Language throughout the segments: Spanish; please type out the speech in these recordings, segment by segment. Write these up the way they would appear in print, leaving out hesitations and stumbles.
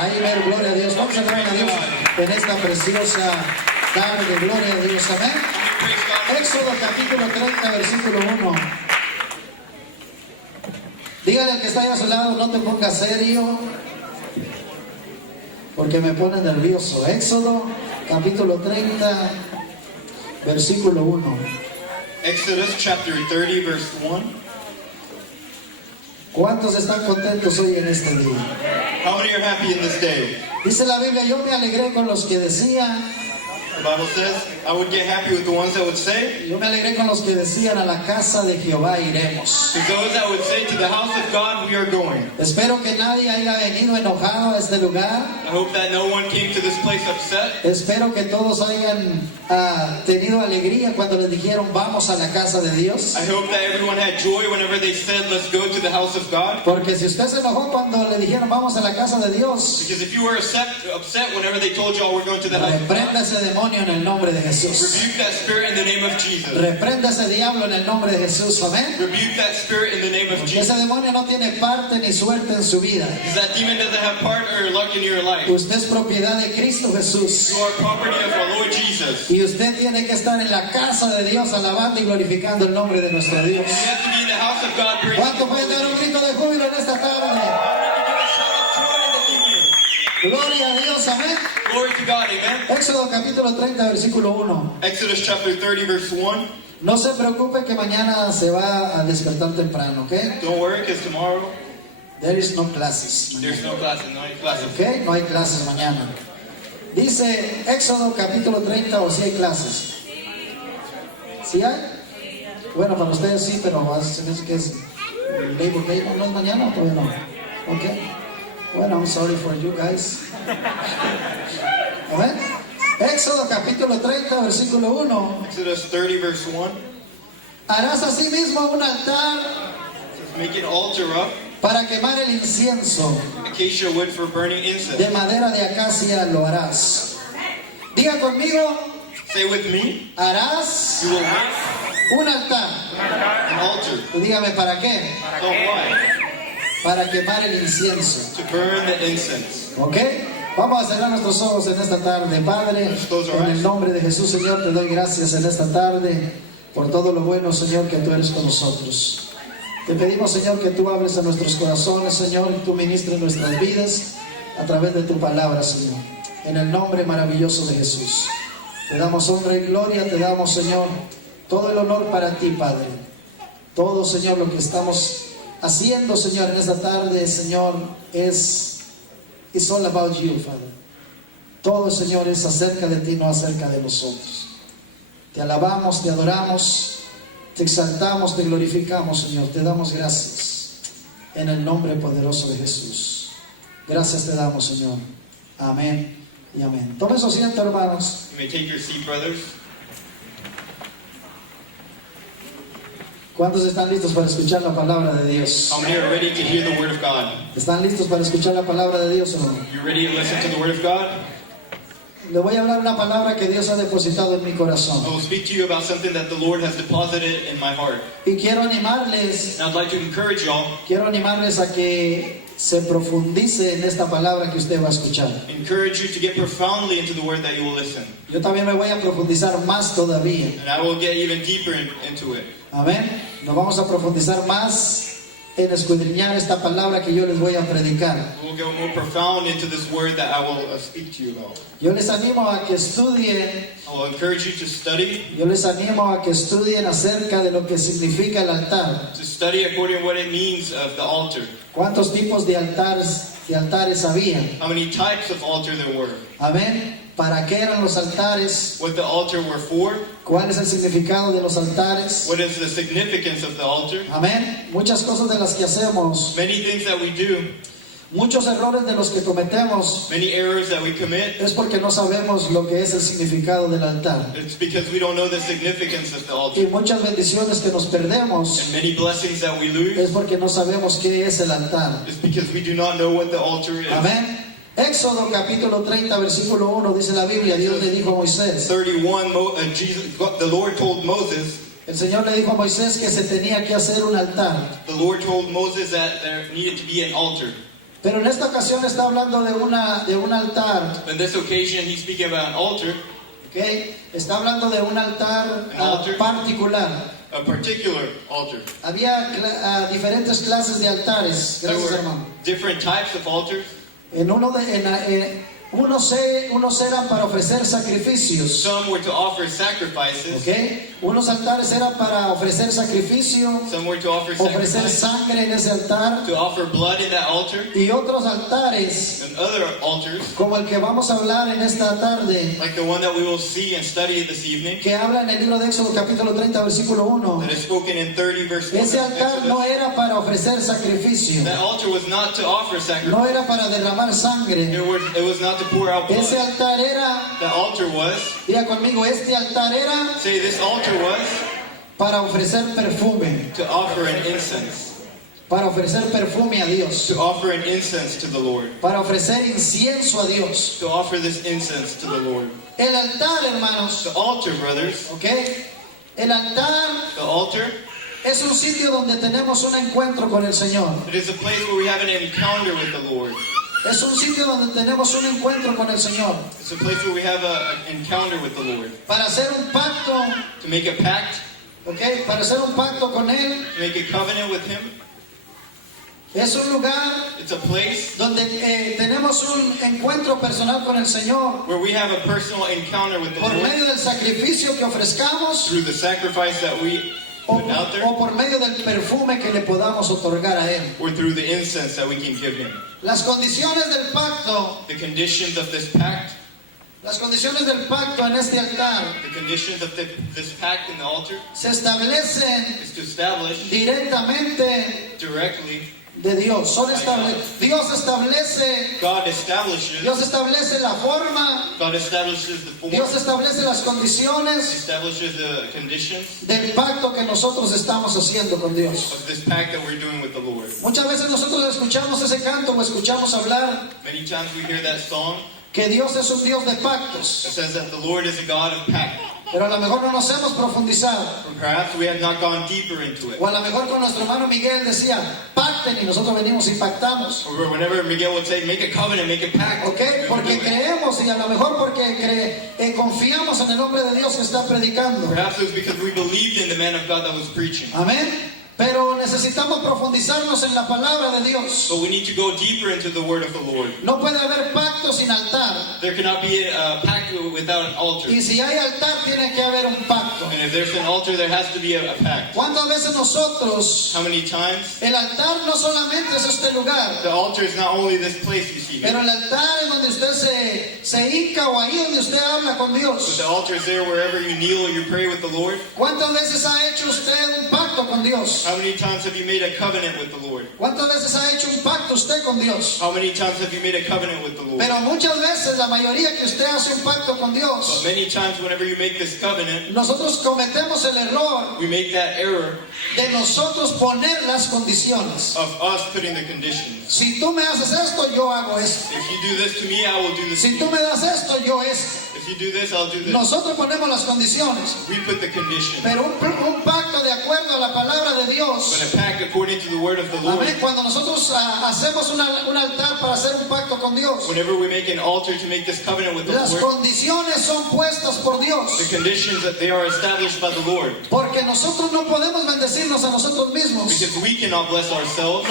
Ahí ver, gloria a Dios. Vamos a dar a Dios en esta preciosa tarde. Gloria a Dios, amén. Éxodo capítulo 30, versículo 1. Dígale al que está ahí a su lado, no te pongas serio, porque me pone nervioso. Éxodo capítulo 30, versículo 1. Exodus chapter 30, verse 1. ¿Cuántos están contentos hoy en este día? How many are happy in this day? Dice la Biblia, yo me alegré con los que decían, The Bible says, I would get happy with the ones that would say, yo me alegré con los que decían, a la casa de Jehová iremos. to those that would say, to the house of God we are going. Espero que nadie haya venido enojado a este lugar. I hope that no one came to this place upset. Espero que todos hayan tenido alegría cuando les dijeron vamos a la casa de Dios. I hope that everyone had joy whenever they said, let's go to the house of God. Porque si usted se enojó cuando le dijeron vamos a la casa de Dios, Because if you were upset whenever they told you, oh, we're going to the house of reprenda God, ese demonio en el nombre de Jesús. rebuke that spirit in the name of Jesus. Reprenda ese diablo en el nombre de Jesús. Amén. Rebuke that spirit in the name of Porque Jesus. ese demonio no tiene parte ni suerte en su vida. Because that demon doesn't have part or luck in your life. Usted es propiedad de Cristo Jesús. You are property of our Lord Jesus. Y usted tiene que estar en la casa de Dios alabando y glorificando el nombre de nuestro Dios. You have to be in the house of God. Praise ¿Cuánto pueden dar un grito de júbilo en esta tarde? Gloria a Dios, amén. Glory to God, amen. Éxodo capítulo 30, versículo 1. Exodus chapter 30, verse 1. No se preocupe que mañana se va a despertar temprano, ¿ok? Don't worry, because tomorrow There is no classes. there's no classes, no classes. ¿Ok? No hay clases mañana. Dice Éxodo capítulo 30, o si hay clases. ¿Sí hay? Bueno, para ustedes sí, pero se me hace que es Labor Day, ¿no es mañana o todavía no? ¿Ok? Bueno, I'm sorry for you guys. ¿Amén? Éxodo capítulo 30, versículo 1. Exodus 30, verse 1. Harás asimismo un altar Says, make an altar up, para quemar el incienso. acacia wood for burning incense. De madera de acacia lo harás. Diga conmigo, Say with me, harás you will make un altar. an altar. Y dígame, ¿para qué? So why? Para quemar el incienso. To burn the incense. ¿Ok? Vamos a cerrar nuestros ojos en esta tarde. Padre, en el nombre de Jesús, Señor, te doy gracias en esta tarde por todo lo bueno, Señor, que tú eres con nosotros. Te pedimos, Señor, que tú hables a nuestros corazones, Señor, y tú ministres nuestras vidas a través de tu palabra, Señor. En el nombre maravilloso de Jesús. Te damos honra y gloria, te damos, Señor, todo el honor para ti, Padre. Todo, Señor, lo que estamos haciendo, Señor, en esta tarde, Señor, it's all about you, Father. Todo, Señor, es acerca de ti, no acerca de nosotros. Te alabamos, te adoramos, te exaltamos, te glorificamos, Señor. Te damos gracias en el nombre poderoso de Jesús. Gracias te damos, Señor. Amén y amén. Tome su asiento, hermanos. You may take your seat, brothers. ¿Cuántos están listos para escuchar la palabra de Dios? How many are ready to hear the word of God? ¿Están listos para escuchar la palabra de Dios o no? You ready to listen to the word of God? Le voy a hablar una palabra que Dios ha depositado en mi corazón. I will speak to you about something that the Lord has deposited in my heart. Y quiero animarles, And I'd like to encourage y'all, a que se profundice en esta palabra que usted va a escuchar. encourage you to get profoundly into the word that you will listen. Yo también me voy a profundizar más todavía. And I will get even deeper into it. Amén. Nos vamos a profundizar más en escudriñar esta palabra que yo les voy a predicar. We'll go more profound into this word that I will speak to you about. Yo les animo a que estudien, I will encourage you to study acerca de lo que significa el altar. according to what it means of the altar. ¿Cuántos tipos de altares había? How many types of altar there were. Amén. ¿Para qué eran los altares? What the altar were for. ¿Cuál es el significado de los altares? What is the significance of the altar. Amén. Muchas cosas de las que hacemos, Many things that we do, muchos errores de los que cometemos, many errors that we commit, es porque no sabemos lo que es el significado del altar. it's because we don't know the significance of the Y altar. muchas bendiciones que nos perdemos And many blessings that we lose, es porque no sabemos qué es el altar. it's because we do not know what the altar is. Amén. Éxodo capítulo 30 versículo 1 dice la Biblia, Dios le dijo a Moisés, 31, the Lord told Moses, el Señor le dijo a Moisés que se tenía que hacer un altar. the Lord told Moses that there needed to be an altar. Pero en esta ocasión está hablando de un altar. On this occasion, he's speaking about an altar, ¿Okay? Está hablando de un altar particular. a particular altar. Había diferentes clases de altares. There Gracias, were hermano. different types of altars. Unos eran para ofrecer sacrificios. Some were to offer sacrifices. ¿Okay? Unos altares eran para ofrecer sacrificio, Some were to offer ofrecer sacrifice, sangre en ese altar. to offer blood in that altar. Y otros altares, And other altars, como el que vamos a hablar en esta tarde, like the one that we will see and study this evening, que habla en el libro de Éxodo capítulo 30 versículo 1. that is spoken in 30 verse 1 Ese of altar no Exodus. era para ofrecer sacrificio, That altar was not to offer no sacrifice. era para derramar sangre. It was not to pour out Ese blood. altar era, The altar was, diga conmigo, este altar era say this altar was, para ofrecer perfume, to offer an incense. para ofrecer perfume a Dios, To offer an incense to the Lord. para ofrecer incienso a Dios. To offer this incense to the Lord. El altar, hermanos, The altar, brothers, ¿ok? El altar the altar, es un sitio donde tenemos un encuentro con el Señor. it is a place where we have an encounter with the Lord. Es un sitio donde tenemos un encuentro con el Señor. It's a place where we have an encounter with the Lord. Para hacer un pacto, To make a pact, ¿ok? Para hacer un pacto con Él. to make a covenant with Him. Es un lugar It's a place donde tenemos un encuentro personal con el Señor. where we have a personal encounter with the Por Lord medio del sacrificio que ofrezcamos through the sacrifice that we put out there, o por medio del perfume que le podamos otorgar a Él. or through the incense that we can give Him. Las condiciones del pacto, The conditions of this pact, las condiciones del pacto en este altar the conditions of this pact in the altar se establecen is to establish directamente directly. de Dios. Dios establece la forma, God establishes the form, Dios establece las condiciones establishes the conditions del pacto que nosotros estamos haciendo con Dios. of this pact that we're doing with the Lord. Muchas veces nosotros escuchamos ese canto o escuchamos hablar Many times we hear that song que Dios es un Dios de pactos, that says that the Lord is a God of pact. pero a lo mejor no nos hemos profundizado. Or perhaps we have not gone deeper into it. O a lo mejor con nuestro hermano Miguel decía, pacten, y nosotros venimos y pactamos. Or whenever Miguel would say, make a covenant, make a pact. ¿Ok? Porque creemos y a lo mejor porque confiamos en el hombre de Dios que está predicando. Perhaps it was because we believed in the man of God that was preaching. Amén. Pero necesitamos profundizarnos en la palabra de Dios. But we need to go deeper into the word of the Lord. No puede haber pacto sin altar. There cannot be a pact without an altar. Y si hay altar, tiene que haber un pacto. And if there's an altar, there has to be a pact. ¿Cuántas veces nosotros, How many times? el altar no solamente es este lugar, The altar is not only this place you see here, pero el altar es donde usted se hinca o ahí donde usted habla con but Dios? the altar is there wherever you kneel or you pray with the Lord. ¿Cuántas veces ha hecho usted un pacto con Dios? How many times have you made a covenant with the Lord? ¿Cuántas veces ha hecho un pacto usted con Dios? How many times have you made a covenant with the Lord? Pero muchas veces, la mayoría que usted hace un pacto con But Dios, many times whenever you make this covenant, nosotros cometemos el error we make that error de nosotros poner las condiciones. of us putting the conditions. Si tú me haces esto, yo hago esto. If you do this to me, I will do this to Si tú you. me das esto, yo esto. If you do this, I'll do this. Nosotros ponemos las condiciones. We put the condition. Pero un pacto de acuerdo a la palabra de But Dios. a pact according to the word of the Lord, Amén. Cuando nosotros hacemos un altar para hacer un pacto con Dios, whenever we make an altar to make this covenant with the las Lord, condiciones son puestas por the Dios. conditions that they are established by the Lord. Porque nosotros no podemos bendecirnos a nosotros mismos. Because we cannot bless ourselves.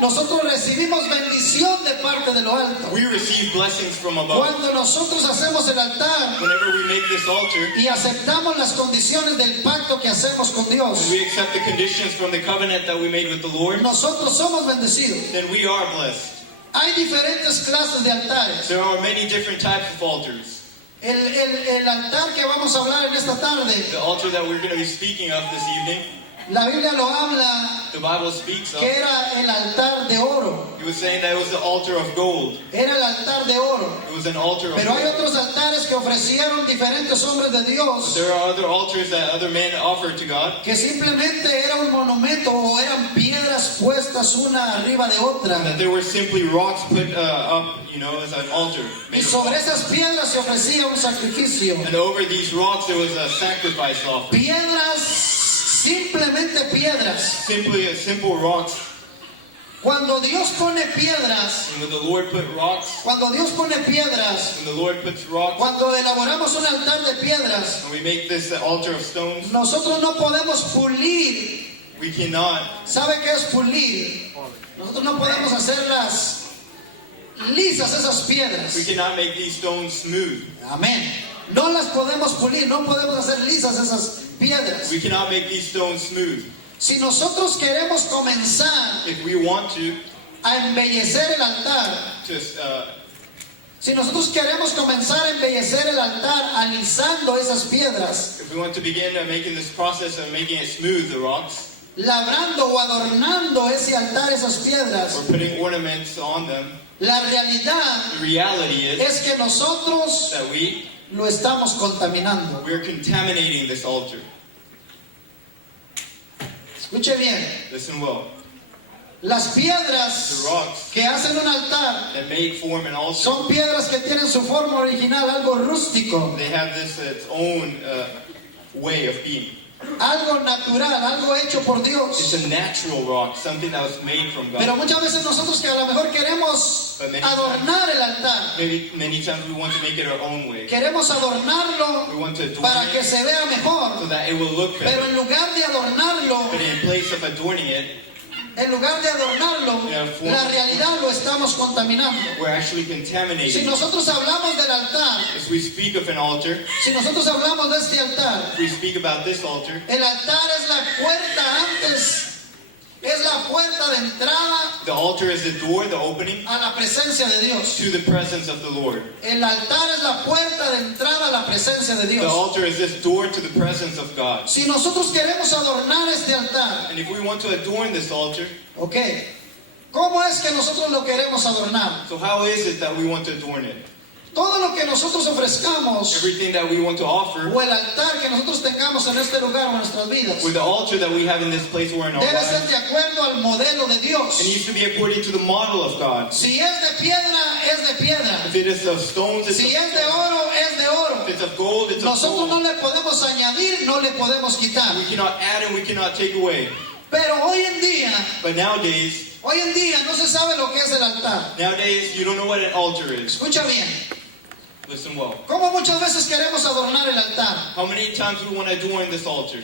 Nosotros recibimos bendición de parte de lo alto. We receive blessings from above. Cuando nosotros hacemos el altar Whenever we make this altar, y aceptamos las condiciones del pacto que hacemos con Dios, we accept the conditions from the covenant that we made with the Lord, nosotros somos bendecidos. then we are blessed. Hay diferentes clases de altares. There are many different types of altars. El altar que vamos a hablar en esta tarde, The altar that we're going to be speaking of this evening, la Biblia lo habla the Bible speaks of. que era el altar de oro. He was saying that it was the altar of gold. Era el altar de oro. It was an altar of Pero hay gold. otros altares que ofrecieron diferentes hombres de Dios, There are other altars that other men offered to God, que simplemente era un monumento o eran piedras puestas una arriba de otra. that there were simply rocks put up, as an altar. Y sobre esas piedras se ofrecía un sacrificio. And over these rocks there was a sacrifice offered. Piedras, simplemente piedras. Simply simple rocks. Cuando Dios pone piedras, And when the Lord put rocks, cuando Dios pone piedras, when the Lord puts rocks, cuando elaboramos un altar de piedras, when we make this altar of stones, nosotros no podemos pulir. we cannot. ¿Sabe qué es pulir? Nosotros no podemos hacerlas lisas esas We piedras. cannot make these stones smooth. Amén. No las podemos pulir, no podemos hacer lisas esas piedras. We cannot make these stones smooth. Si nosotros queremos comenzar If we want to a embellecer el altar, just si nosotros queremos comenzar a embellecer el altar alisando esas piedras, if we want to begin making this process of making it smooth, the rocks, labrando o adornando ese altar, esas piedras, or putting ornaments on them, la realidad the reality is es que nosotros that lo estamos contaminando. we're contaminating this altar. Escuche bien, Listen well. las The piedras rocks que hacen un altar that make form an altar, son piedras que tienen su forma original, algo rústico, they have this its own way of being. algo natural, algo hecho por It's Dios. a natural rock, something that was made from Pero God. muchas veces nosotros que a lo mejor queremos adornar el altar, Maybe many times we want to make it our own way. queremos adornarlo We want to adorn para que it se vea so mejor, that it will look pero better. en lugar de adornarlo, But in place of adorning it, en lugar de adornarlo, la realidad lo estamos contaminando. we're actually Si contaminating. nosotros hablamos del altar, As we speak of an altar, si nosotros hablamos de este altar, if we speak about this altar, el altar es la puerta antes, es la puerta de entrada the altar is the door, the opening a la presencia de Dios. to the presence of the Lord. El altar es la puerta de entrada a la presencia de The Dios. altar is this door to the presence of God. Si nosotros queremos adornar este altar, And if we want to adorn this altar, ok, ¿cómo es que nosotros lo queremos adornar? so how is it that we want to adorn it? Todo lo que nosotros ofrezcamos Everything that we want to offer, o el altar que nosotros tengamos en este lugar o en nuestras vidas with the altar that we have in this place or in our debe ser lives, de acuerdo al modelo de Dios. it needs to be according to the model of God. Si es de piedra, es de piedra. If it is of stones, it's Si of es de stones. oro, es de oro. If it's of gold, it's of Nosotros no gold. le podemos añadir, no le podemos quitar. We cannot add and we cannot take away. Pero hoy en día no se sabe lo que es el altar. Nowadays, you don't know what an altar is. Escucha bien, Listen well. ¿cómo muchas veces queremos adornar el altar? How many times we want to adorn this altar?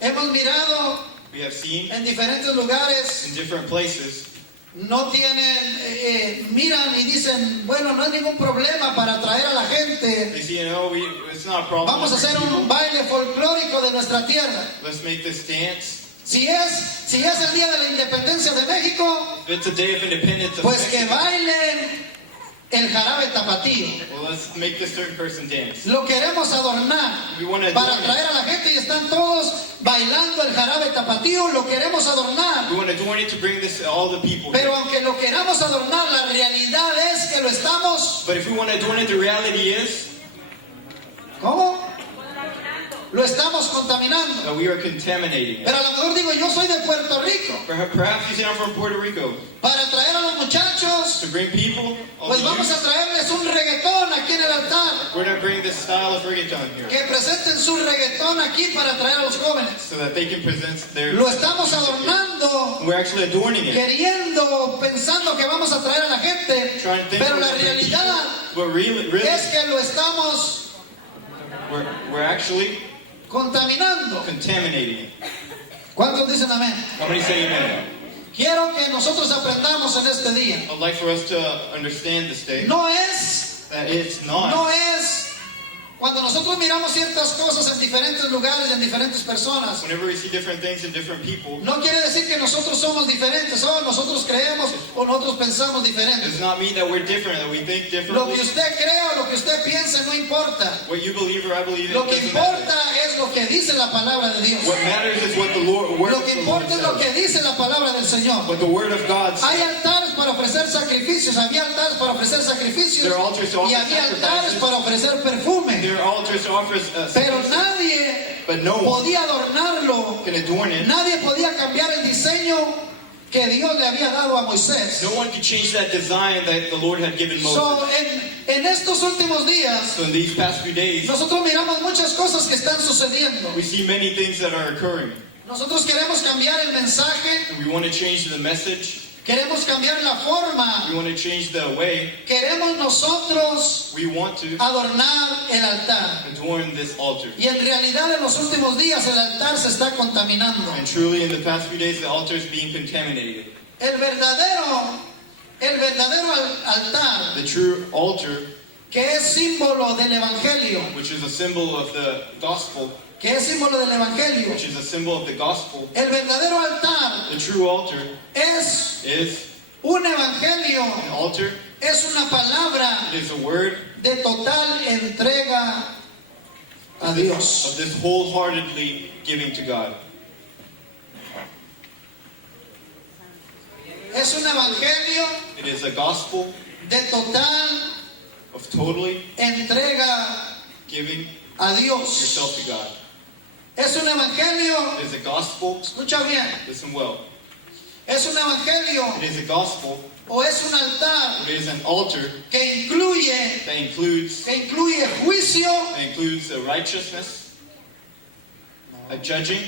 Hemos mirado We have seen en diferentes lugares, in different places, no tienen, miran y dicen, bueno, no hay ningún problema para atraer a la gente. they say, it's not a problem. Vamos a hacer un baile folclórico de nuestra tierra. Let's make this dance. Si es el día de la independencia de México, If it's a day of independence of pues que Mexico, bailen el jarabe tapatío. well, let's make this certain person dance. Lo queremos adornar We want to para adorn atraer it. a la gente y están todos bailando el jarabe tapatío. Lo queremos adornar. We want to adorn it to bring this all the people. Pero aunque lo queramos adornar, la realidad es que lo estamos. But if we want to adorn it, the reality is ¿Cómo? Lo estamos contaminando. that we are contaminating it. Pero a lo mejor digo, yo soy de Puerto Rico. Perhaps you say I'm from Puerto Rico. Para atraer a los muchachos, To bring people, all pues the vamos a youth, traerles un reggaetón aquí en el altar. we're going to bring this style of reggaeton here Que presenten su reggaetón aquí para atraer a los jóvenes. so that they can present their... Lo estamos adornando, We're actually adorning it. queriendo, pensando que vamos a atraer a la gente. Trying to think Pero we're la gonna bring realidad people, but really, es que lo estamos we're actually contaminando. contaminating it. ¿Cuántos dicen amén? How many say amen? Quiero que nosotros aprendamos en este día. I'd like for us to understand this day No es, that it's not. no es cuando nosotros miramos ciertas cosas en diferentes lugares y en diferentes personas. Whenever we see different things in different people, No quiere decir que nosotros somos diferentes, o nosotros creemos o nosotros pensamos it diferentes. does not mean that we're different, that we think Lo differently. que usted crea o lo que usted piensa no importa. What you believe or I believe, it Lo que doesn't matter. importa es lo que dice la palabra de Dios. What matters is what the Lord, word Lo of que the Lord importa es lo says. que dice la palabra del Señor. What the word of God says. Hay altares para ofrecer sacrificios, había altares para ofrecer sacrificios There are altars to offer y había altares sacrifices. para ofrecer perfume. There are altars to offer Pero nadie but no one podía adornarlo, can adorn it. nadie podía cambiar el diseño que Dios le había dado a Moisés. No one could change that design that the Lord had given Moses. So, en estos últimos días, So in these past few days, nosotros miramos muchas cosas que están sucediendo. we see many things that are occurring. Nosotros queremos cambiar el mensaje, and we want to change the message. queremos cambiar la forma, We want to change the way. queremos nosotros We want to adornar el altar. adorn this altar. Y en realidad en los últimos días el altar se está contaminando. And truly, in the past few days, the altar is being contaminated. El verdadero altar, The true altar, que es símbolo del Evangelio, which is a symbol of the gospel, que es símbolo del Evangelio, which is a symbol of the gospel, el verdadero altar the true altar es is un evangelio, an altar. es una palabra It is a word de total entrega a of Dios. this wholeheartedly giving to God. Es un evangelio It is a gospel de total of totally entrega giving a Dios. yourself to God. Es un evangelio, It is a gospel, escucha bien, listen well, es un evangelio it is a gospel, o es un altar it is an altar que incluye that includes juicio, a righteousness, a judging,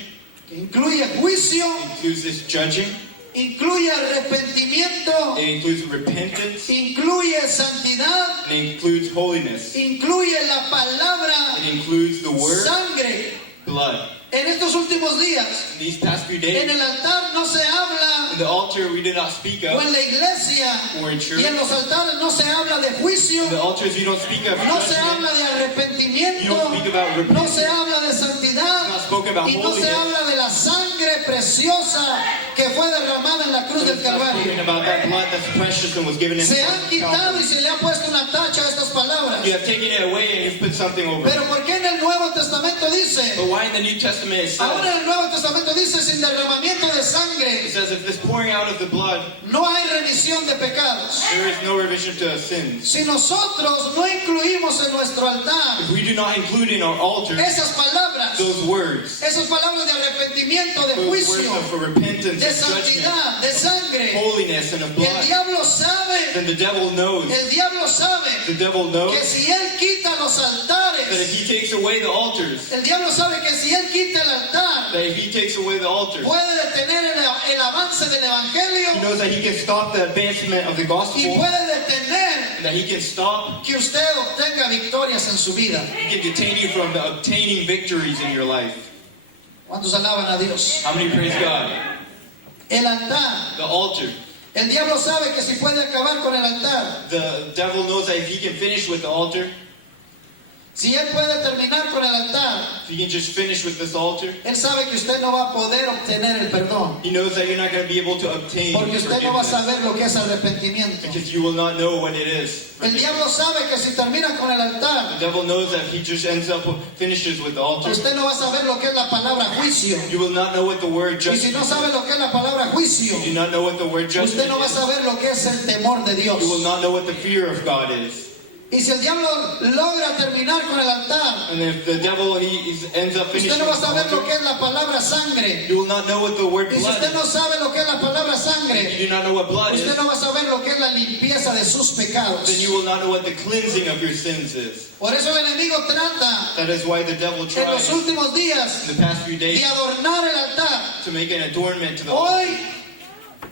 que incluye juicio, includes this judging, incluye arrepentimiento, it includes repentance, incluye santidad, and it includes holiness, incluye la palabra, it includes the word, sangre. blood. En estos últimos días, In these past few en days, el altar no se habla, in the altar we did not speak o of, en la iglesia, or in church, y en los altares no se habla de juicio, in the altars you don't speak of no se judgment, habla de arrepentimiento, you don't speak about no repentance, se habla de it's santidad, not spoken about y no se holiness, habla de la sangre preciosa que fue derramada en la cruz del it's not spoken Calvario. about that blood that's precious and was given in Se han quitado y Calvary. se le ha puesto una tacha a estas palabras. You have taken it away and you've put something over it. Pero ¿por qué en el Nuevo Testamento dice? But why in the New Testament it Ahora says, en el Nuevo Testamento dice sin derramamiento de sangre it says if this pouring out of the blood, no hay remisión de pecados. there is no revision to sins. Si nosotros no incluimos en nuestro altar If we do not include in our altar esas palabras those words de arrepentimiento, de of juicio, repentance, de of judgment, santidad, de sangre, holiness, and of el blood, diablo sabe, then the devil knows que that si él quita los if altares, he takes away the altars, el diablo sabe que si él quita el altar, that if he takes away the altar, puede detener el avance del he evangelio knows that he can stop the advancement of the y gospel, puede detener that he can stop, que usted obtenga victorias en su vida. he can detain you from obtaining victories in your life. ¿Cuántos alaban a Dios? How many praise God? El altar. The altar. El diablo sabe que si puede acabar con el altar, The devil knows that if he can finish with the altar, si él puede terminar con el altar, if he can just finish with this altar, él sabe que usted no va a poder obtener el perdón. he knows that you're not going to be able to obtain Porque usted no va a forgiveness, saber lo que es arrepentimiento. because you will not know what it is. El diablo sabe que si termina con el altar, The devil knows that if he just ends up finishes with the altar, usted no va a saber lo que es la palabra juicio. you will not know what the word Y si judgment no sabe is. lo que es la palabra juicio, You do not know what the word usted judgment no va a is. saber lo que es el temor de Dios. You will not know what the fear of God is. Y si el diablo logra terminar con el altar, And if the devil ends up finishing usted no va a with the saber lo altar, que es la palabra sangre. you will not know what the word Y si blood usted no is. sabe lo que es la palabra You sangre, do not know what blood usted is, no va a saber lo que es la limpieza de sus pecados. then you will not know what the cleansing of your sins is. Por eso el enemigo trata That is why the devil en los tries últimos días in the past few days de adornar el altar. to make an adornment to the altar.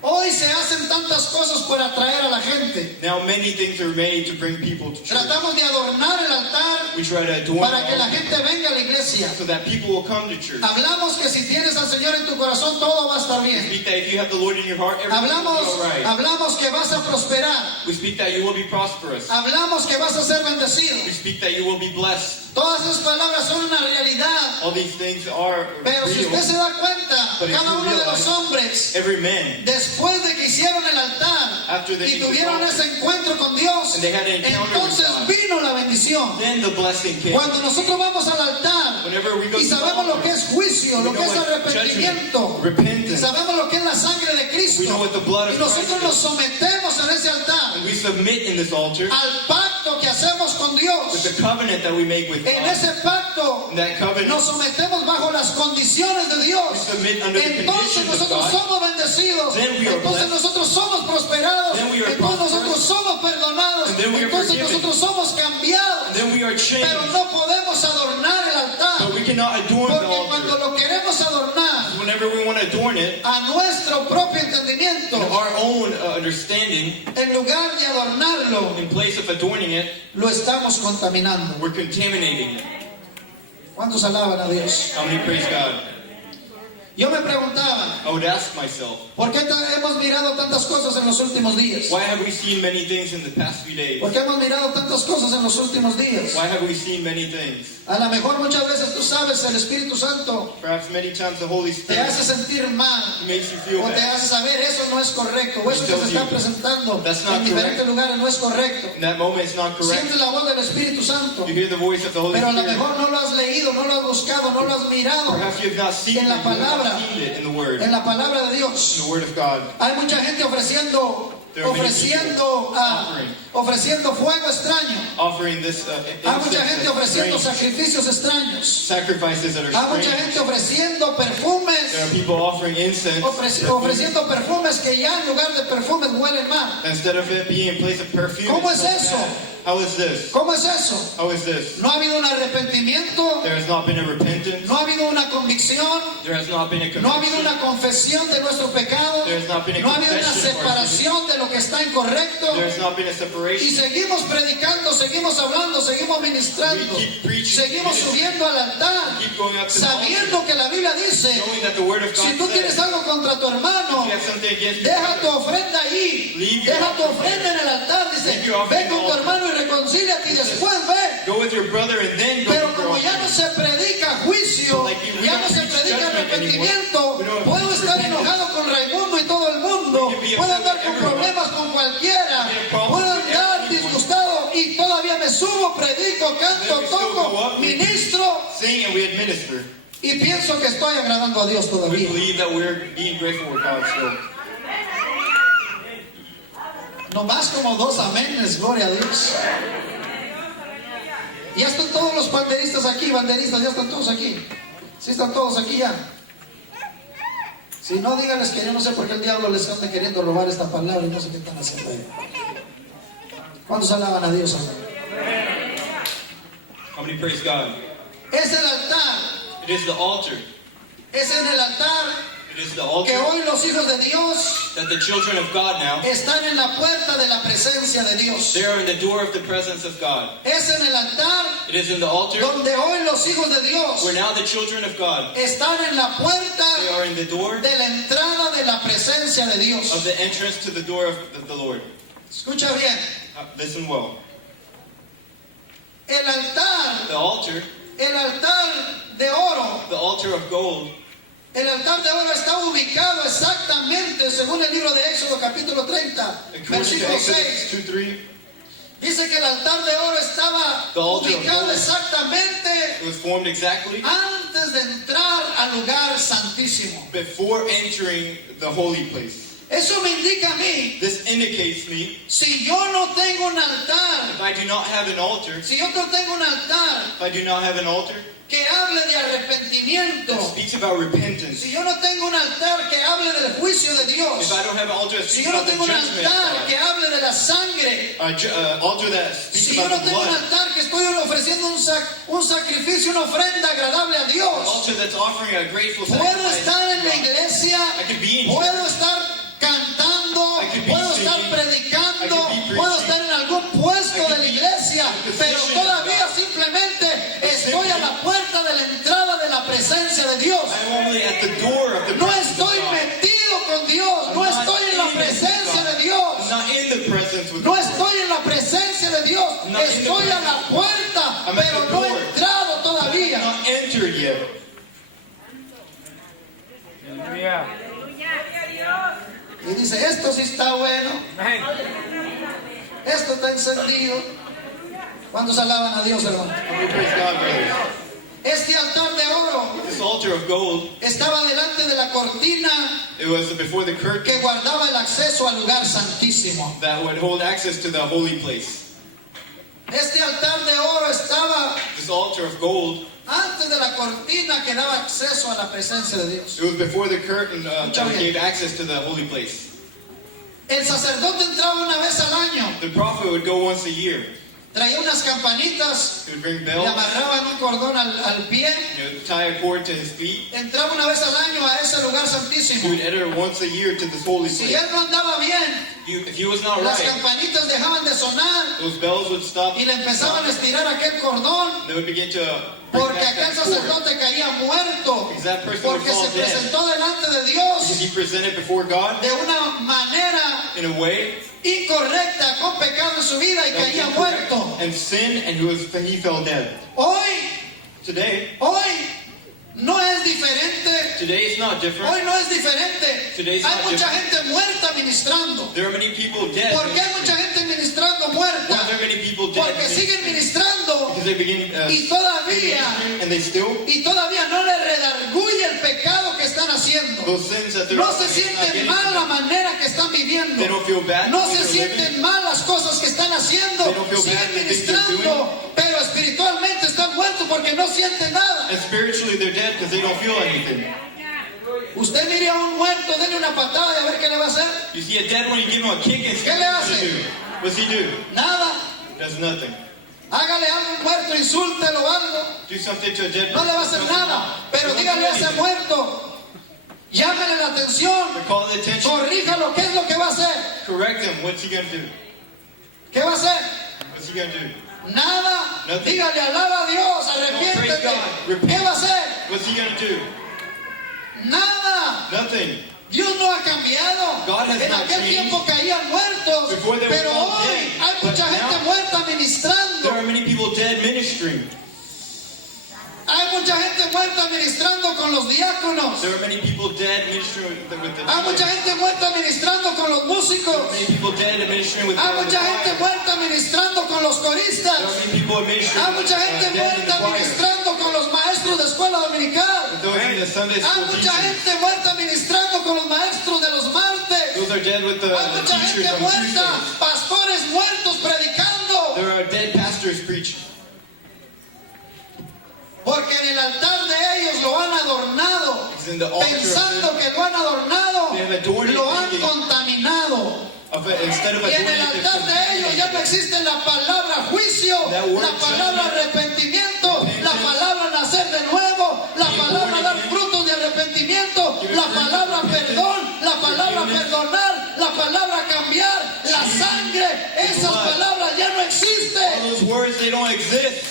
Hoy se hacen tantas cosas por atraer a la gente. Now many things are made to bring people to church. Tratamos de adornar el altar We try to adorn para que the la altar gente venga a la iglesia. so that people will come to church. Hablamos que si tienes al Señor en tu corazón todo va a estar bien. We speak that if you have the Lord in your heart, everything will be all right. Hablamos que vas a prosperar. We speak that you will be prosperous. Hablamos que vas a ser bendecido. We speak that you will be blessed. Todas esas palabras son una realidad. All these things are Pero si real. usted se da cuenta, But if cada you uno de los realize- hombres, Every man, después de que hicieron el altar after they y did the tuvieron altar, ese encuentro con Dios, and they had an encounter entonces with God, vino la bendición. then the blessing came. Cuando nosotros vamos al altar Whenever we go y to the sabemos lo altar, que es juicio, we lo que know es what arrepentimiento, judgment, repentance, sabemos lo que es la sangre de Cristo, we know what the blood y of nosotros Christ nos is. sometemos en ese altar and we submit in this altar al pacto que hacemos con with Dios. the covenant that we make with En God. ese pacto In that covenant, nos sometemos bajo las condiciones de we Dios. submit under the Entonces conditions of nosotros God. somos bendecidos. Then we are Entonces blessed. nosotros somos prosperados. Then we are Entonces prosperous. nosotros somos perdonados. And then we are Entonces forgiven. nosotros somos cambiados. And then we are changed. Pero no podemos adornar el altar. But we cannot adorn the Porque cuando altar. lo queremos adornar, whenever we want to adorn it, a nuestro propio entendimiento, in our own understanding, en lugar de adornarlo, in place of adorning it, lo estamos contaminando. we're contaminating it. ¿Cuántos alaban a Dios? How many praise God? Yo me preguntaba, I would ask myself, ¿por qué hemos mirado tantas cosas en los últimos días? why have we seen many things in the past few days? ¿Por qué hemos mirado tantas cosas en los últimos días? Why have we seen many things? A lo mejor muchas veces tú sabes, el Espíritu Santo Perhaps many times the Holy te Spirit hace sentir mal, makes you feel o te bad. hace saber eso no es correcto, o eso que se está presentando That's not en diferentes correct. lugares no es correcto. In that moment, it's not correct. Sientes la voz del Espíritu Santo, You hear the voice of the Holy pero a lo Spirit. mejor no lo has leído, no lo has buscado, no lo has mirado Perhaps you have not seen it. en la You have palabra, not seen it in the Word. en la palabra de Dios. In the Word of God. Hay mucha gente ofreciendo fuego extraño. Offering this Hay mucha gente incense ofreciendo that's strange. sacrificios extraños. Sacrifices that are Hay mucha strange. gente ofreciendo perfumes, There are people offering incense. ofreciendo perfumes que ya en lugar de perfumes huelen mal. Instead of it being in place of perfume. ¿Cómo it es smells eso? bad. How is this? ¿Cómo es eso? How is this? No ha habido un arrepentimiento, There has not been a repentance. no ha habido una convicción, There has not been a no ha habido conviction. una confesión de nuestro pecado, There has not been a no ha habido una confession of our sins. separación de lo que está incorrecto. There has not been a Y separation. seguimos predicando, seguimos hablando, seguimos ministrando, We keep preaching, seguimos subiendo al altar, Keep going up to the altar, sabiendo que la Biblia dice, knowing that the Word of God si tú tienes says, algo contra tu hermano, if you have something against your deja tu brother, ofrenda ahí, Leave your deja tu ofrenda en el altar, dice, Leave your offering ve con tu in the altar. hermano y reconcíliate y después ve. go with your brother and then go Pero with your como ya offering. no se predica juicio, we ya don't no se preach predica judgment arrepentimiento, anymore. We don't puedo preach estar repentance. enojado con Raimundo y todo el mundo, We can be puedo upset andar with con everyone. problemas con cualquiera, We can have problems puedo with andar everyone. disgustado y todavía me subo, predico, canto, Then we still go toco, up, we ministro sing and we administer. y pienso que estoy agradando a Dios We todavía. believe that we're being grateful with God still. No más como dos amenes, gloria a Dios. Ya están todos los banderistas aquí, banderistas, ya están todos aquí. Sí están todos aquí ya. Si no, díganles que yo no sé por qué el diablo les anda queriendo robar esta palabra y no sé qué están haciendo ahí. ¿Cuántos alaban a Dios ahora? How many praise God? Es el altar, It is the altar. es en el altar It is the que altar hoy los hijos de Dios that the children of God now, están en la puerta de la presencia de Dios. they are in the door of the presence of God. Es en el altar It is in the altar donde hoy los hijos de Dios where now the children of God, están en la they puerta are in the door de la entrada de la presencia de of Dios. the entrance to the door of the Lord. Escucha bien, Listen well. el altar de oro, The altar of gold, el altar de oro está ubicado exactamente, según el libro de Éxodo capítulo 30, according to versículo Exodus 6, 2:3, dice que el altar de oro estaba The altar of ubicado gold. exactamente it was formed exactly antes de entrar al lugar santísimo. before entering the holy place. Eso me indica a mí, This indicates me, si yo no tengo un altar, if I do not have an altar, si yo no tengo un altar if I do not have an altar que hable de arrepentimiento, that speaks about repentance, si yo no tengo un altar que hable del juicio de if Dios, I don't have an altar that si speaks yo no about the tengo un judgment of altar que God, hable de la sangre, altar that speaks si yo about no the tengo un blood, altar que estoy ofreciendo un sacrificio, una ofrenda agradable a an Dios, altar that's offering a grateful puedo sacrifice estar en la to God. iglesia, I could be in puedo estar cantando, I could be puedo estar singing, I predicando, could be puedo preaching, estar en algún puesto I de could la be iglesia, in a pero position of todavía God. simplemente estoy a la puerta de la entrada de la presencia de Dios. I'm only at the door of the No presence of estoy God. metido con Dios, I'm no not estoy en la in with presencia God. de Dios, I'm not in the presence with no God. estoy en la presencia de Dios, I'm not in the estoy a la presence. puerta, I'm at pero the no he door. entrado I'm todavía. not entered yet. Y dice, esto sí está bueno, esto está encendido. ¿Cuántos alaban a Dios, hermano? How many praise God, brothers? Este altar de oro This altar of gold, estaba delante de la cortina it was before the curtain que guardaba el acceso al lugar santísimo. that would hold access to the holy place. Este altar de oro estaba This altar of gold, antes de la cortina que daba acceso a la presencia de Dios. it was before the curtain that Escucha bien. gave access to the holy place. El sacerdote entraba una vez al año The prophet would go once a year. traía unas campanitas, He would bring le bells, amarraban un cordón al pie, tie a cord to his feet. entraba una vez al año a ese lugar He santísimo. would enter once a year to this holy Si place. él no andaba bien, If he was not las right, campanitas dejaban de sonar those bells would stop. y le empezaban a estirar aquel cordón, They would begin to bring porque back aquel that cord. sacerdote caía muerto, Because that person would porque fall se dead. presentó delante de Because Dios he presented before God de una manera in a way incorrecta, con pecado en su vida y that was caía incorrect muerto. and sin, and he fell dead. Hoy Today no es diferente. Today is not different. Hoy no es diferente. Today's Hay not mucha different. gente muerta ministrando. There are many people dead. ¿Por qué hay mucha gente ministrando muerta? Why are there many people dead? Porque siguen ministrando Because they begin y todavía and they still no le redarguye el pecado que están haciendo. those sins that they're No se not sienten getting. mal la manera que están viviendo. They don't feel bad. No for se their sienten living. mal las cosas que están haciendo. They don't feel bad Siguen for the things they're ministrando, pero espiritualmente están muertos porque no sienten nada. And spiritually they're dead because they don't feel anything. Usted mire a un muerto, denle una patada y a ver qué le va a hacer. You see a dead one, you give him a kick and ¿Qué le hace? What's he do? Nada. Does nothing. Hágale algo a un muerto, insúltelo o algo. Do something to a dead No le va a hacer nada. Pero dígale a ese muerto, llámele la atención, Call the attention. corríjalo, ¿qué es lo que va a hacer? Correct him. What's he gonna do? ¿Qué va a hacer? What's he gonna do? Nada. Nothing. Dígale, alaba a Dios, praise arrepiéntete. God. Repent. ¿Qué va a hacer? What's he gonna do? Nada. Nothing. Dios no ha cambiado. God has En not aquel changed. tiempo caían muertos, Before they were pero all hoy dead. hay But mucha gente now, muerta ministrando. There are many people dead ministering. Hay mucha gente muerta ministrando con los diáconos. There are many people dead ministering with the Hay mucha gente muerta ministrando con los músicos. many people dead ministering with Hay the mucha gente choir. muerta ministrando con los There coristas. are many people ministering Hay mucha gente dead in the muerta choir. ministrando con los maestros de escuela dominical. Those in the Sunday Hay school mucha teachers. gente muerta ministrando con los maestros de los martes. Those are dead with the Hay mucha teachers gente on muerta, Tuesdays. pastores muertos predicando. There are dead pastors preaching. Porque en el altar de ellos lo han adornado, It's in the altar pensando que lo han adornado, They have adorned it lo han thinking contaminado. Instead of Y en el adorning it, altar de ellos ya no existe la palabra juicio, That word la palabra arrepentimiento, la palabra nacer de nuevo, la palabra dar frutos de arrepentimiento, la palabra perdón, la palabra perdonar, la palabra cambiar, la sangre. Esas palabras ya no all existen. those words, they don't exist.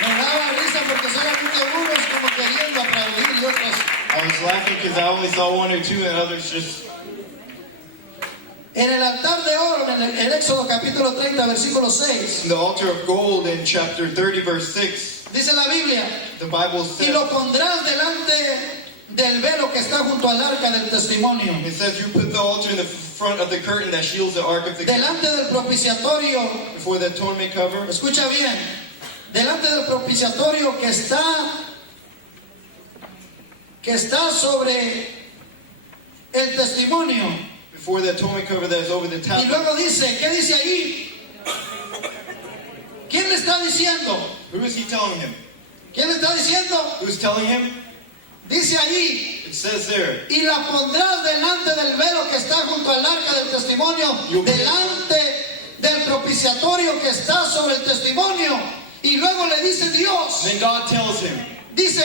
Me daba risa porque solamente unos como queriendo aplaudir y otros. I was laughing because I only saw one or two and others just... En el altar de oro, en el Éxodo capítulo 30, versículo 6, In the altar of gold in chapter 30, verse 6, dice la Biblia, the Bible y says, lo pondrás delante del velo que está junto al arca del testimonio, it says, you put the altar in the front of the curtain that shields the ark of the delante del propiciatorio. before the atonement cover. Escucha bien, delante del propiciatorio que está sobre el testimonio. Before the atonement cover that is over the Y tablet. luego dice, ¿qué dice ahí? ¿Quién le está diciendo? Who is he telling him? ¿Quién le está diciendo? Who's telling him? Dice ahí, It says there, y la pondrás delante del velo que está junto al arca del testimonio, delante del propiciatorio que está sobre el testimonio. Y luego le dice Dios, then God tells him, dice,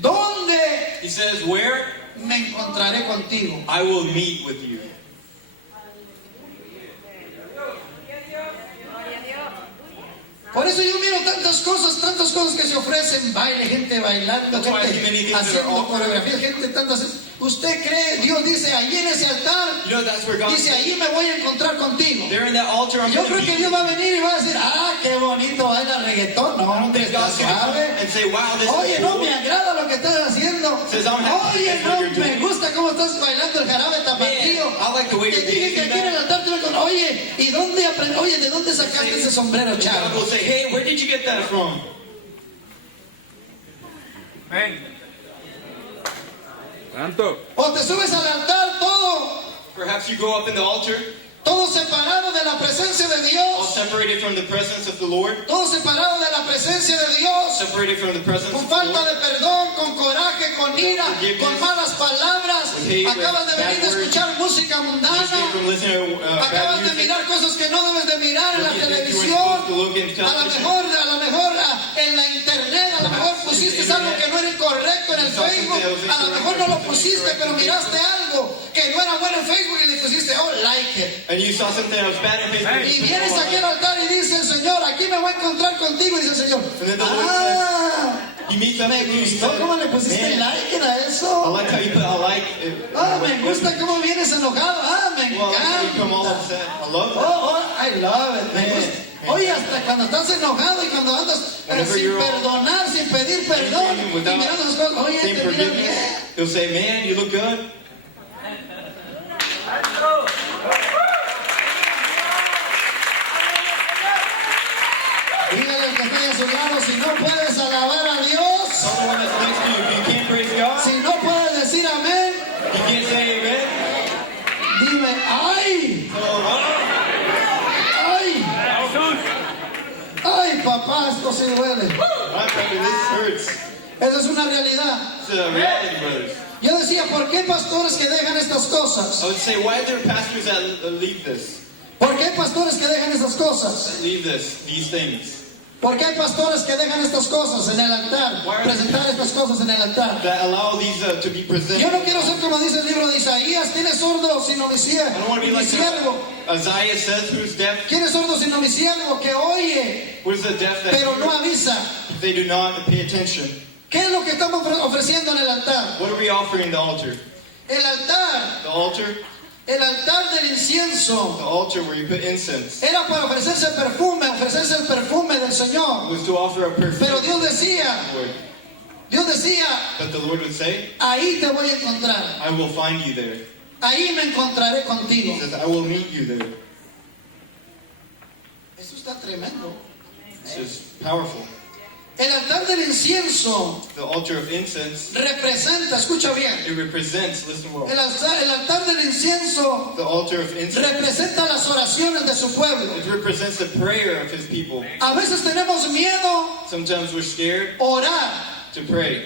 ¿dónde he says, where? me encontraré contigo? I will meet with you. Por eso yo miro tantas cosas que se ofrecen, baile, gente bailando, That's why I see many gente things that are haciendo offered. coreografías, gente tantas. ¿Usted cree? Dios dice, allí en ese altar, You know, that's where God dice, allí me voy a encontrar contigo. There in that altar, I'm Yo going to creo que meet Dios you. va a venir y va a decir, qué bonito baila reggaetón. No, hombre, está God's going to come suave. and say, wow, this Oye, is no cool. me agrada lo que estás haciendo. Says, I'm happy Oye, with no what you're me doing. gusta cómo estás bailando el jarabe tapatío. Man, I like the way Te you're dije que dancing aquí en el that. altar te digo, oye, ¿y dónde aprendí? Oye, ¿de dónde sacaste ese sombrero, God chavo? will say, hey, where did you get that from? Santo. O te subes al altar Perhaps you go up in the altar, todo separado de la presencia de all Dios, separated from the presence of the Lord, todo separado de la presencia de Dios, separated from the presence con of the falta Lord. de perdón, con coraje, con ira, con malas palabras. Acabas de venir a escuchar música You mundana. escape from listening to Acabas bad de music. mirar cosas que no debes de mirar en la Looking that you weren't televisión. supposed to look in A lo television. mejor en la internet, a lo mejor pusiste algo que no era incorrecto en el Facebook, a lo mejor no lo pusiste, pero miraste algo que no era bueno en Facebook y le pusiste, oh, like it. And you saw something that was bad in Facebook. Y vienes aquí al altar y dice el Señor, aquí me voy a encontrar contigo, y dice el Señor, You meet something me you gustó cómo le pusiste Man, like a I eso. like how you put a like. Me gusta cómo vienes enojado. Me Well, you come all encanta. upset. I love that. I love it. Me Man. gusta. Oye, hasta cuando estás enojado y cuando andas Whenever sin you're all- perdonar, sin pedir perdón, y Without mirando las cosas, oye, same te mira forgiveness, bien. he'll say, man, you look good. Dígale al que está ahí a su lado, si no puedes alabar a Dios, Tell the one that's next to you, if you can't praise God, si no puedes decir amén, you can't say amen. dime, ay, So, ay, ay, papá, esto sí duele. my brother, this hurts. Esa es una realidad. It's a reality, brothers. Yo decía, ¿por qué pastores que dejan estas cosas? I would say, why are there pastors that leave this? ¿Por qué hay pastores que dejan estas cosas? Leave these things. ¿Por qué hay pastores que dejan estas cosas en el altar? Presentar estas cosas en el altar. That allow these to be presented. Yo no quiero ser como dice el libro de Isaías. ¿Quién es sordo sino mi I don't want to be like siervo? Isaiah says, who's deaf? ¿Quién es sordo sino mi siervo? Que oye, What is the deaf that pero no hear? avisa. They do not pay attention. ¿Qué es lo que estamos ofreciendo en el altar? What are we offering in the altar? El altar, The altar, el altar del the incienso, altar where you put incense. era para ofrecerse el perfume del Señor. Was to offer a perfume. Pero Dios decía, But the Lord would say, ahí te voy a encontrar. I will find you there. Ahí me encontraré contigo. He says, I will meet you there. Eso está tremendo. It's just powerful. El altar del incienso The altar of incense, representa, escucha bien, it represents, listen well, el altar del incienso the altar of incense, representa las oraciones de su pueblo. it represents the prayer of his people. A veces tenemos miedo Sometimes we're scared a orar. to pray.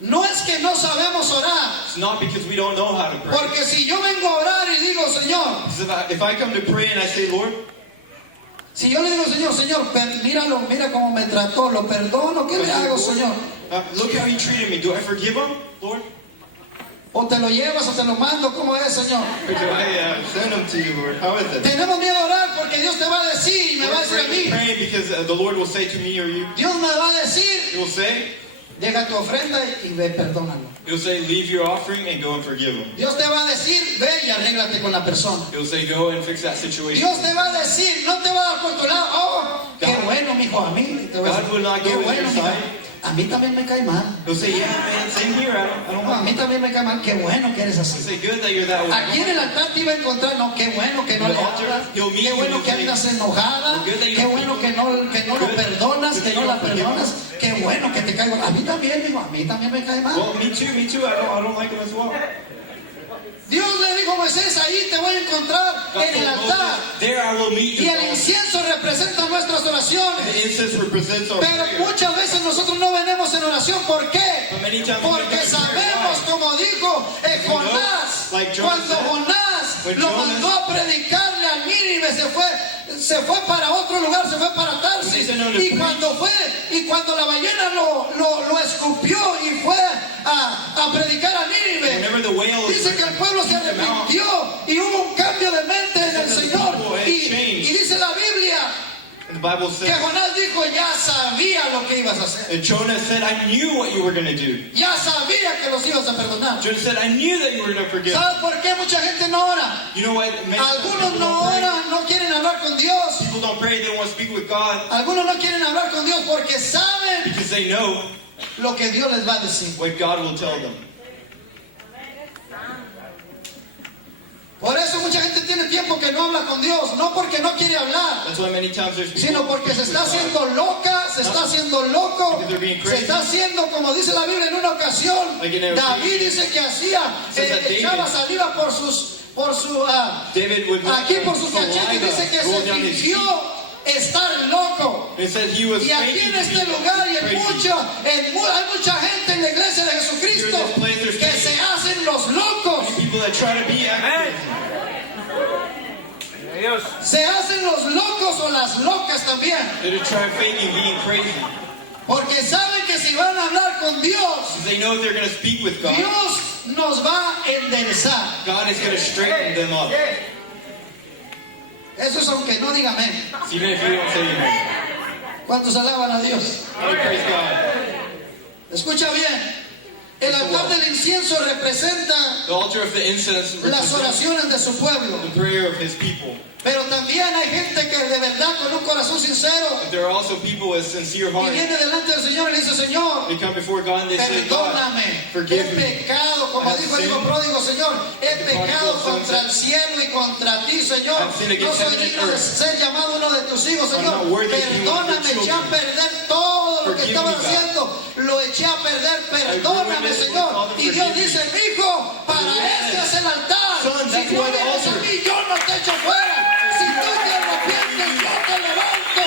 No es que no sabemos orar, It's not because we don't know how to pray. porque si yo vengo a orar y digo, Señor, Because if I come to pray and I say, Lord, si yo le digo, Señor, mira cómo me trató, lo perdono, ¿qué le hago, Señor? look how he treated me. Do I forgive him, Lord? O te lo llevas o te lo mando, ¿cómo es, Señor? Or do I send him to you, Lord? How is it? Tenemos miedo a orar porque Dios te va a decir y me va a decir a mí. Pray because the Lord will say to me or you, Dios me va a decir, He will say, deja tu ofrenda y ve, perdónalo. He'll say, leave your offering and go and forgive him. Dios te va a decir, ve y arréglate con la persona. He'll say, go and fix that situation. Dios te va a decir, no te va a dar por tu lado. Oh, qué bueno, mijo, a mí. Te voy a God decir, will not qué go with bueno, your mijo. side. A mí también me cae mal. He'll say, yeah, man, same here. I don't No, a want mí también me cae mal. Qué bueno que eres He'll así. say, good that you're that way. Aquí en el altar te iba a encontrar, no, qué bueno que no le hablas, qué bueno que andas enojada, qué bueno que no lo perdonas, que no la perdonas, qué bueno que te caigo. A mí también, mijo, a mí también me cae mal. Well, me too. I don't like him as well. Dios le dijo a Moisés, ahí te voy a encontrar God en el told Moses, altar. there I will meet Y you. el incienso representa nuestras oraciones. The incense represents our Pero prayer. muchas veces nosotros no venimos en oración. ¿Por qué? But many times we Porque don't sabemos, pray. como dijo Jonás, Like Jonah cuando said, Jonás when lo Jonah- mandó a predicarle a Nínive, se fue para otro lugar, se fue para Tarsis. Y cuando la ballena lo escupió y fue a predicar a Nínive, Whenever the whale dice que el pueblo se arrepintió y hubo un cambio de mente en el Señor. Y dice la Biblia And the Bible que says, Jonás dijo, ya sabía lo que ibas a hacer. and Jonah said, I knew what you were going to do. Ya sabía que los ibas a perdonar. Jonah said, I knew that you were going to forgive. ¿Sabes por qué mucha gente no ora? You know what? Many times Algunos people no don't pray. oran, no quieren hablar con Dios. People don't pray. They don't want to speak with God Algunos no quieren hablar con Dios porque saben because they know lo que Dios les va a decir. what God will tell them. Por eso mucha gente tiene tiempo que no habla con Dios, no porque no quiere hablar, That's why many times there's people sino porque se está haciendo loca, se está haciendo loco, se está haciendo, como dice la Biblia en una ocasión, David dice que echaba saliva por su David would aquí por sus cachetes, dice que se fingió estar loco. It said he was Y aquí faking en to be este lugar y crazy. hay mucha gente en la iglesia de Jesucristo Here in this place, there's que se hacen los locos. People that try to be active. Dios. Se hacen los locos o las locas también. They try faking being crazy. Porque saben que si van a hablar con Dios, Because they know if they're going to speak with God, Dios nos va a enderezar. God is going to straighten them up. Eso es aunque no diga amén. Even if you don't say amen. ¿Cuántos alaban a Dios? How do you praise God? Escucha bien. El altar del incienso representa The altar of the incense las represents oraciones de su pueblo. the prayer of his people. Pero también hay gente que de verdad con un corazón sincero But there are also people with sincere y heart. viene delante del Señor y le dice, Señor, They come before God and they say, God, perdóname, he forgive me. pecado, como I've dijo el hijo sinned. pródigo, Señor, he The prodigal pecado son contra said, el cielo y contra ti, Señor. I've sinned No against soy heaven and digno de earth. ser llamado uno de tus hijos, I'm Señor. not worthy to be one of your Perdóname, eché a children. perder todo lo que Forgive estaba me, God. haciendo. Lo eché a perder, ruined perdóname, it, Señor. Father, Y Dios forgive me. dice, hijo, para Yes. este es el altar. Son, that's Si no why the vienes a altar. mí, yo no te echo fuera. Si tú te arrepientes, yo te levanto.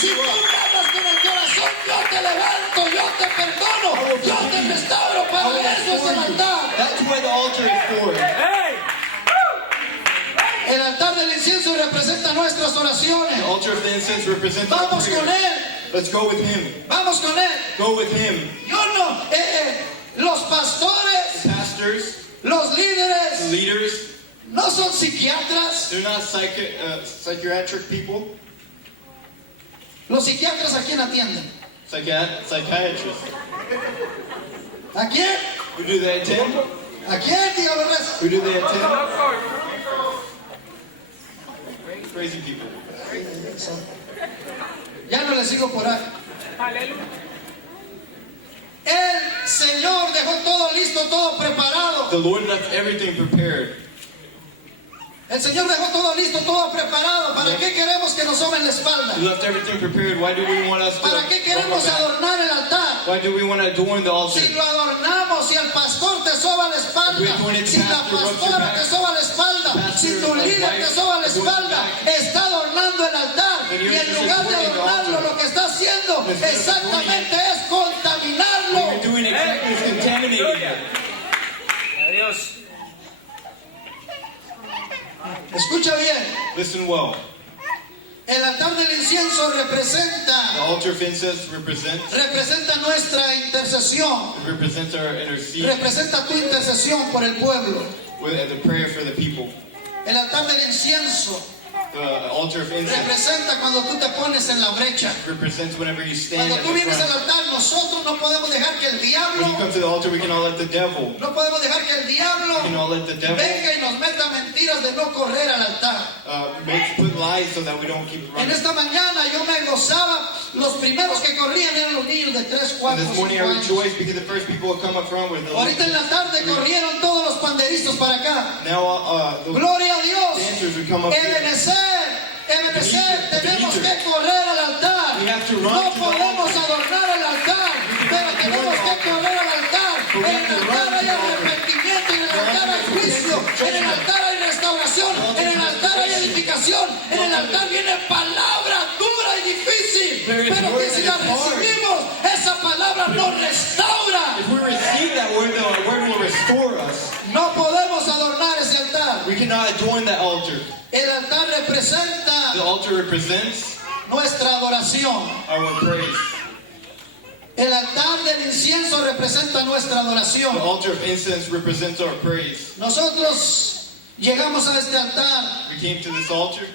Si tú hablas con el corazón, yo te levanto, yo te perdono, yo te restauro. Para eso es el altar. That's why the altar is for. Hey. El altar del incienso representa nuestras oraciones. The altar of the incense represents our Vamos con prayer. él, Let's go with him. vamos con él. Go with him. Yo no, los pastores, Pastors, los líderes, leaders, no son psiquiatras. they're not psychiatric people. Los psiquiatras ¿a quién atienden? Psychiatrists. ¿A quién? Who do they attend? ¿A quién? Dígalo, reza. Who do they attend? Crazy people. Ya no le sigo por ahí. El Señor dejó todo listo, todo preparado. The Lord left everything prepared. El Señor dejó todo listo, todo preparado. ¿Para qué queremos que nos soben la espalda? He left everything prepared. Why do we want us to ¿Para qué queremos adornar el altar? Why do we want to adorn the altar? Si lo adornamos, si el pastor te soba la espalda, si la pastora te soba la espalda, si tu líder te soba la espalda, está adornando el altar. Y en lugar de adornarlo, lo que está haciendo exactamente es contaminarlo. What you're doing exactly is contaminating it. Adiós. Escucha bien, Listen well. el altar del incienso The representa altar of incense represents nuestra intercesión, our intercede representa tu intercesión por el pueblo. with the prayer for the people. El altar del incienso The altar of incense representa cuando tú te pones en la brecha. represents whenever you stand Cuando at tú the vienes al front. altar, nosotros no podemos dejar que el diablo, When you come to the altar, we cannot let the devil. no podemos dejar que el diablo We cannot let the devil venga y nos meta mentiras de no correr al altar. put lies so that we don't keep En running. esta mañana yo me gozaba, los primeros que corrían eran los niños de 3, 4, And this morning 5 I años. rejoice because the first people who come up front were the Ahorita en la tarde corrieron todos los panderistas para acá. Now the Gloria a Dios. dancers would come up here. Ebenecer, tenemos que correr al altar. We have to run No to the podemos adornar el altar, pero tenemos que correr al altar. En el altar hay arrepentimiento, en el altar hay juicio, en el altar hay restauración, en el altar hay edificación, en el altar viene palabra dura y difícil, pero que si la recibimos, esa palabra nos restaura. If we receive that word, the word will restore us. No podemos adornar ese altar. We cannot adorn that altar. El altar representa The altar represents nuestra adoración. our praise. El altar del incienso representa nuestra adoración. The altar of incense represents our praise. Nosotros llegamos a este altar. We came to this altar.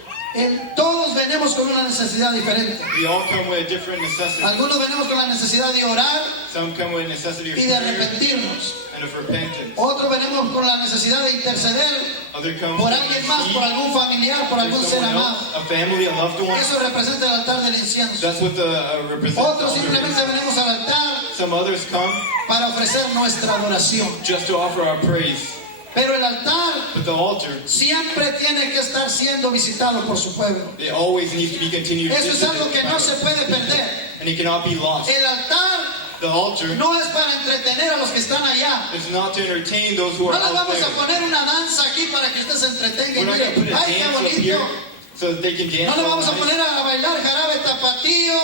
Todos venimos con una necesidad diferente. We all come with a different necessity. Algunos venimos con la necesidad de orar Some come with a necessity of y de prayer arrepentirnos. and of repentance. Otros venimos con la necesidad de interceder Other comes por to alguien más, por intercede algún familiar, por for algún ser someone amado. else, a family, a loved one. Eso representa el altar del incienso. That's what the represents. Otros simplemente venimos al altar Some others come para ofrecer nuestra adoración. just to offer our praise. Pero el altar But the altar, siempre tiene que estar siendo visitado por su pueblo. it always needs to be continued. Eso es algo que visited no se puede perder. and it cannot be lost. El altar The altar no es para entretener a los que están allá. is not to entertain those who No are les out vamos a there. poner una danza aquí para que usted se entretenga y We're not going to put mire, a ay, qué dance up here bonito. so that they can dance. No le all vamos a night. poner a bailar jarabe tapatío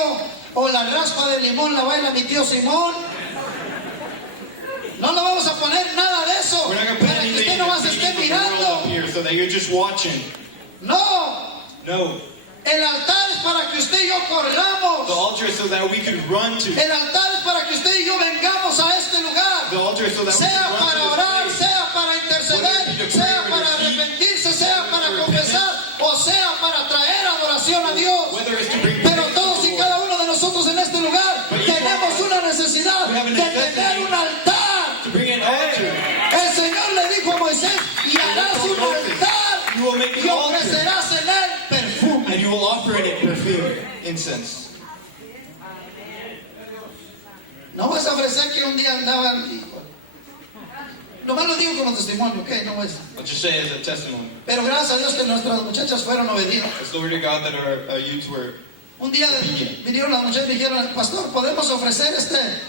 o la raspa de limón la baila mi tío Simón. No le vamos a poner nada de eso We're not going to put para que anything usted in the nomás CD esté from the world up mirando. here so that you're just watching. No, No. el altar es para que usted y yo The corramos. altar is so that we could run to. El altar es para que usted y yo vengamos a este The lugar. altar is so that we Sea can run para to orar, this place. sea para interceder, sea para arrepentirse, sea para confesar o sea para traer adoración a Dios. Whether it's to bring Pero praise to todos the y Lord. cada uno de nosotros en este lugar tenemos una necesidad de tener un altar. To bring an altar. El Señor le dijo a Moisés, y harás un altar You will make y an altar. ofrecerás en él perfume. And you will offer in it perfume, incense. No vas a ofrecer que un día andaban. Nomás lo digo como testimonio, ¿ok? No es. I'll just say as a testimony. Pero gracias a Dios que nuestras muchachas fueron obedientes. It's glory to God that our youth were. Un día vinieron las muchachas y dijeron, pastor, podemos ofrecer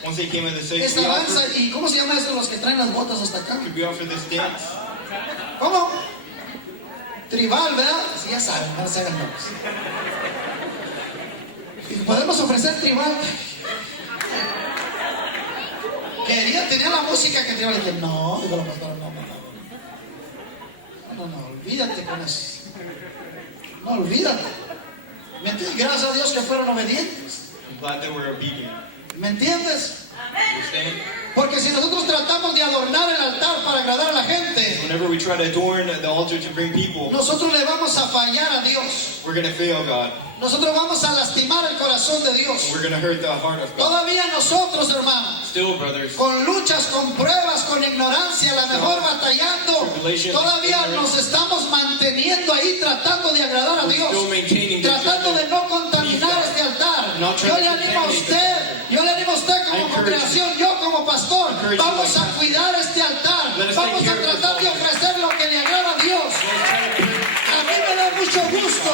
Once they came in, they said, esta danza y ¿cómo se llama eso? Los que traen las botas hasta acá. could we offer this dance? ¿Cómo? Tribal, ¿verdad? Sí, ya saben, no se hagan locos. Y podemos ofrecer tribal. Tenía la música que tribal. Y dije, no, digo la pastora, no, olvídate con eso. No, olvídate. ¿Me entiendes? Gracias a Dios que fueron obedientes. I'm glad they were obedient. ¿Me entiendes? Understand? Porque si nosotros tratamos de adornar el altar para agradar a la gente, Whenever we try to adorn the altar to bring people, nosotros le vamos a fallar a Dios. we're going to fail God. Nosotros vamos a lastimar el corazón de Dios. We're going to hurt the heart of God. Todavía nosotros, hermanos, Still, brothers, con luchas, con pruebas, con ignorancia, a lo mejor batallando, todavía nos estamos manteniendo ahí tratando de agradar a Dios, still maintaining this. tratando de no contaminar este altar. Yo le animo a usted como congregación, yo como pastor, vamos a cuidar este altar, vamos a tratar de ofrecer lo que le agrada a Dios. A mí me da mucho gusto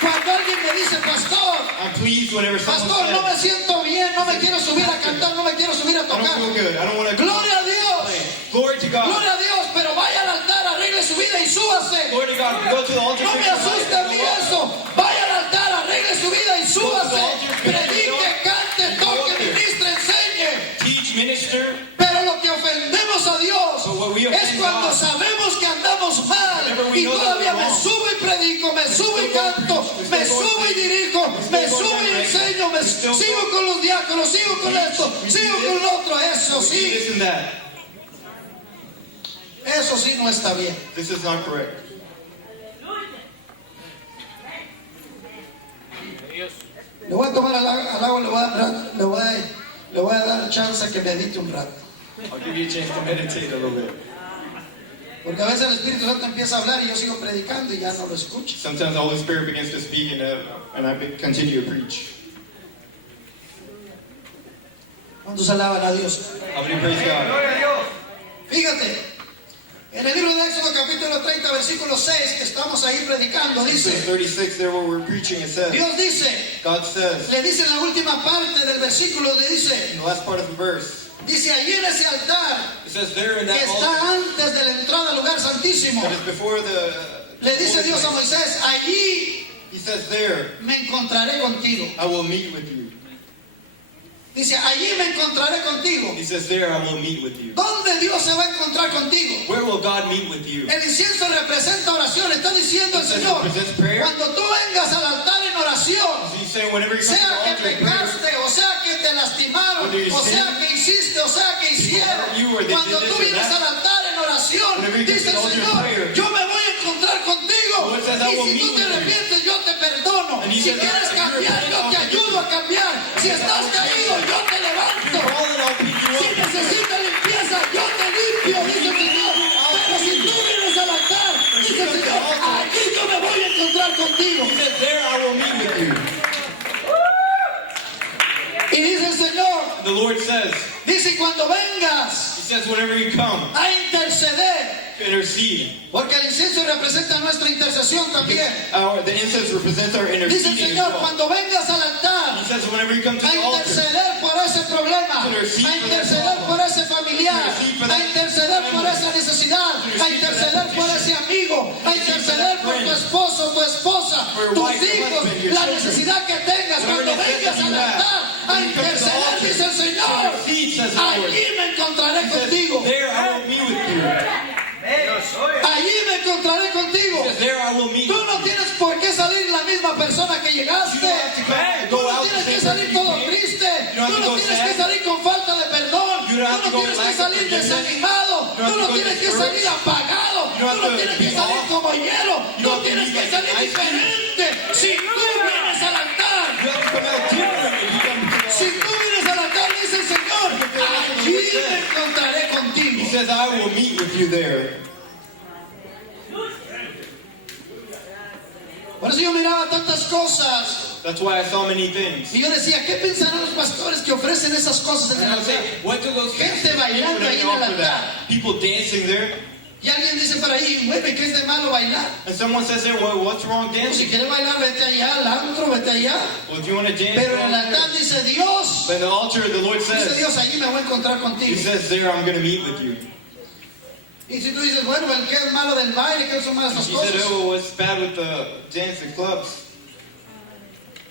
cuando alguien me dice, pastor, I'm pleased whenever someone pastor, no me says, siento bien, no me quiero subir a cantar, no me quiero subir a I don't tocar. feel good. I don't want to Gloria a Dios, Glory to God. gloria a Dios, pero vaya al altar, arregle su vida y súbase. Glory to God. Go to the altar. No me asuste a mí eso. Vaya al altar, arregle su vida y súbase. Predique, cante, toque, ministre, enseñe. Teach, minister. Pero lo que ofendemos a Dios es cuando sabemos que andamos mal y todavía me subo y predico, me subo y canto, me subo y dirijo, me subo y enseño, me sigo con los diáconos, sigo con esto, sigo con lo otro. Eso sí, This and that. eso sí no está bien. This is not correct. Le voy a tomar al agua, le voy a dar chance que medite un rato. I'll give you a chance to meditate a little bit. Porque a veces el Espíritu Santo empieza a hablar y yo sigo predicando y ya no lo escucho. Sometimes the Holy Spirit begins to speak and I continue to preach. ¿Cuántos alaban a Dios? How many praise God? Fíjate, en el libro de Éxodo capítulo 30 versículo 6 que estamos ahí predicando, Verse dice, 36 there where we're preaching, it says, Dios dice, God says, le dice en la última parte del versículo, le dice, in the last part of the verse, dice allí en ese altar it says there in que that está altar antes de la entrada al lugar santísimo, that is before the le dice holy Dios a place. Moisés, allí He says there, me encontraré contigo. I will meet with you. Dice, allí me encontraré contigo. He says there, I will meet with you. ¿Dónde Dios se va a encontrar contigo? Where will God meet with you? El incienso representa oración. Está diciendo el Señor, Represents prayer. cuando tú vengas al altar en oración, He's saying whenever you come to sea the que altar in prayer, pecaste, o sea que te lastimaron, Whether you o sea sin, que hiciste, o sea que hicieron, you or they cuando did tú this or vienes that, al altar en oración, whenever you dice el come to the altar in Señor, prayer, yo me voy a encontrar contigo, the Lord says, I y will si tú meet te with you. arrepientes, yo te perdono, And he si says, quieres if you're cambiar, yo repentant, te I'll ayudo a cambiar, si estás caído, yo te levanto. If you're fallen, I'll pick you Si up. necesitas limpieza, yo te limpio, dice el Señor. Pero si tú vienes al altar, dice el Señor, aquí yo me voy a encontrar contigo. He says there, I will meet with you. Y dice el Señor, The Lord says, dice, y cuando vengas He says whenever you come, a interceder, to intercede. porque el incienso representa nuestra intercesión también. The incense represents our Dice el interceding as Señor, well. cuando vengas al altar, He says whenever you come to a the altar, interceder por ese problema, a interceder por ese familiar, a interceder por esa necesidad, a interceder por ese amigo, a interceder por tu esposo, tu esposa, for your tus wife, your hijos, husband, your la children. necesidad que tengas, Whatever cuando necessity vengas you al have, altar a when you come to the interceder, altar, dice el to Señor, intercede, says the Lord. allí me encontraré He says, contigo. there I will meet with you. Allí me encontraré contigo. He says, there I will meet Tú with no you. tienes por qué salir la misma persona que You llegaste. don't have to Tú go no out tienes the que same salir way todo you came. triste. You don't Tú have to no go tienes que sad. salir con falta de perdón. You Tú don't have no to go tienes que lack of salir forgiveness. desanimado. You don't Tú have no to go tienes que discouraged. salir apagado. You Tú don't no have to tienes que be salir off. como hielo. You Tú don't have to tienes be que like salir an ice cube. diferente. Si tú vienes al altar, You have to come out different if you come to the si altar. tú vienes al altar, dice el Señor, allí me encontraré He contigo. says, I will meet with you there. Por eso yo miraba tantas cosas That's why I saw many things. y yo decía, ¿qué pensarán los pastores que ofrecen esas cosas en And el I was altar? saying, what do those Gente people bailando ahí en el offer altar. that? People dancing there. Y alguien dice por ahí, güey, ¿qué es de malo bailar? And someone says there, well, what's wrong Pues si dancing? quieres bailar, vete allá, al antro, vete allá. Well, if you want to dance, Pero go en el out there. altar dice Dios, But in the altar, the Lord dice says, Dios, allí me voy a encontrar He contigo. says there, I'm going to meet with you. Y si tú dices, bueno, ¿qué es malo del baile? ¿Qué son malas las He said, cosas? oh, what's bad with the dance at clubs?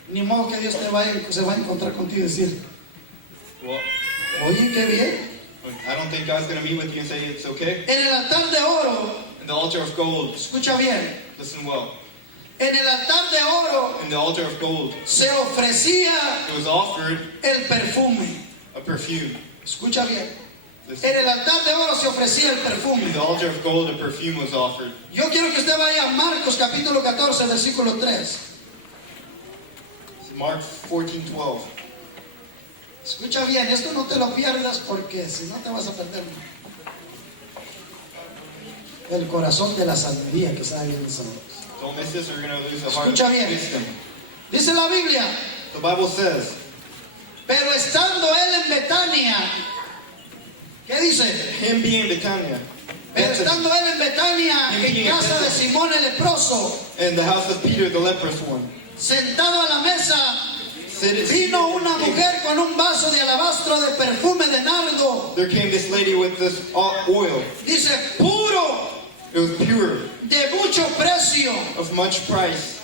Ni modo que Dios se va a encontrar contigo y decir, Well, oye, qué bien. I don't think God's going to meet with you and say it's okay. En el altar de oro, In the altar of gold, escucha bien, listen well. en el altar de oro In the altar of gold, se ofrecía it was offered el perfume. a perfume. Escucha bien. Listen. En el altar de oro se ofrecía el In perfume. the altar of gold, a perfume was offered. Yo quiero que usted vaya a Marcos capítulo 14, versículo 3. Mark 14:12. Escucha bien, esto no te lo pierdas porque si no te vas a perder el corazón de la sabiduría que está ahí en nosotros. Don't miss this or you're going to lose the heart of Escucha bien. wisdom. Dice la Biblia, The Bible says, pero estando él en Betania, ¿qué dice? him being Betania, Pero estando él en Betania, en casa de Simón el leproso, in the house of Peter, the leprous one, sentado a la mesa, seated- vino una mujer con un vaso de alabastro de perfume de nardo, there came this lady with this oil. dice, puro, It was pure, de mucho precio. of much price.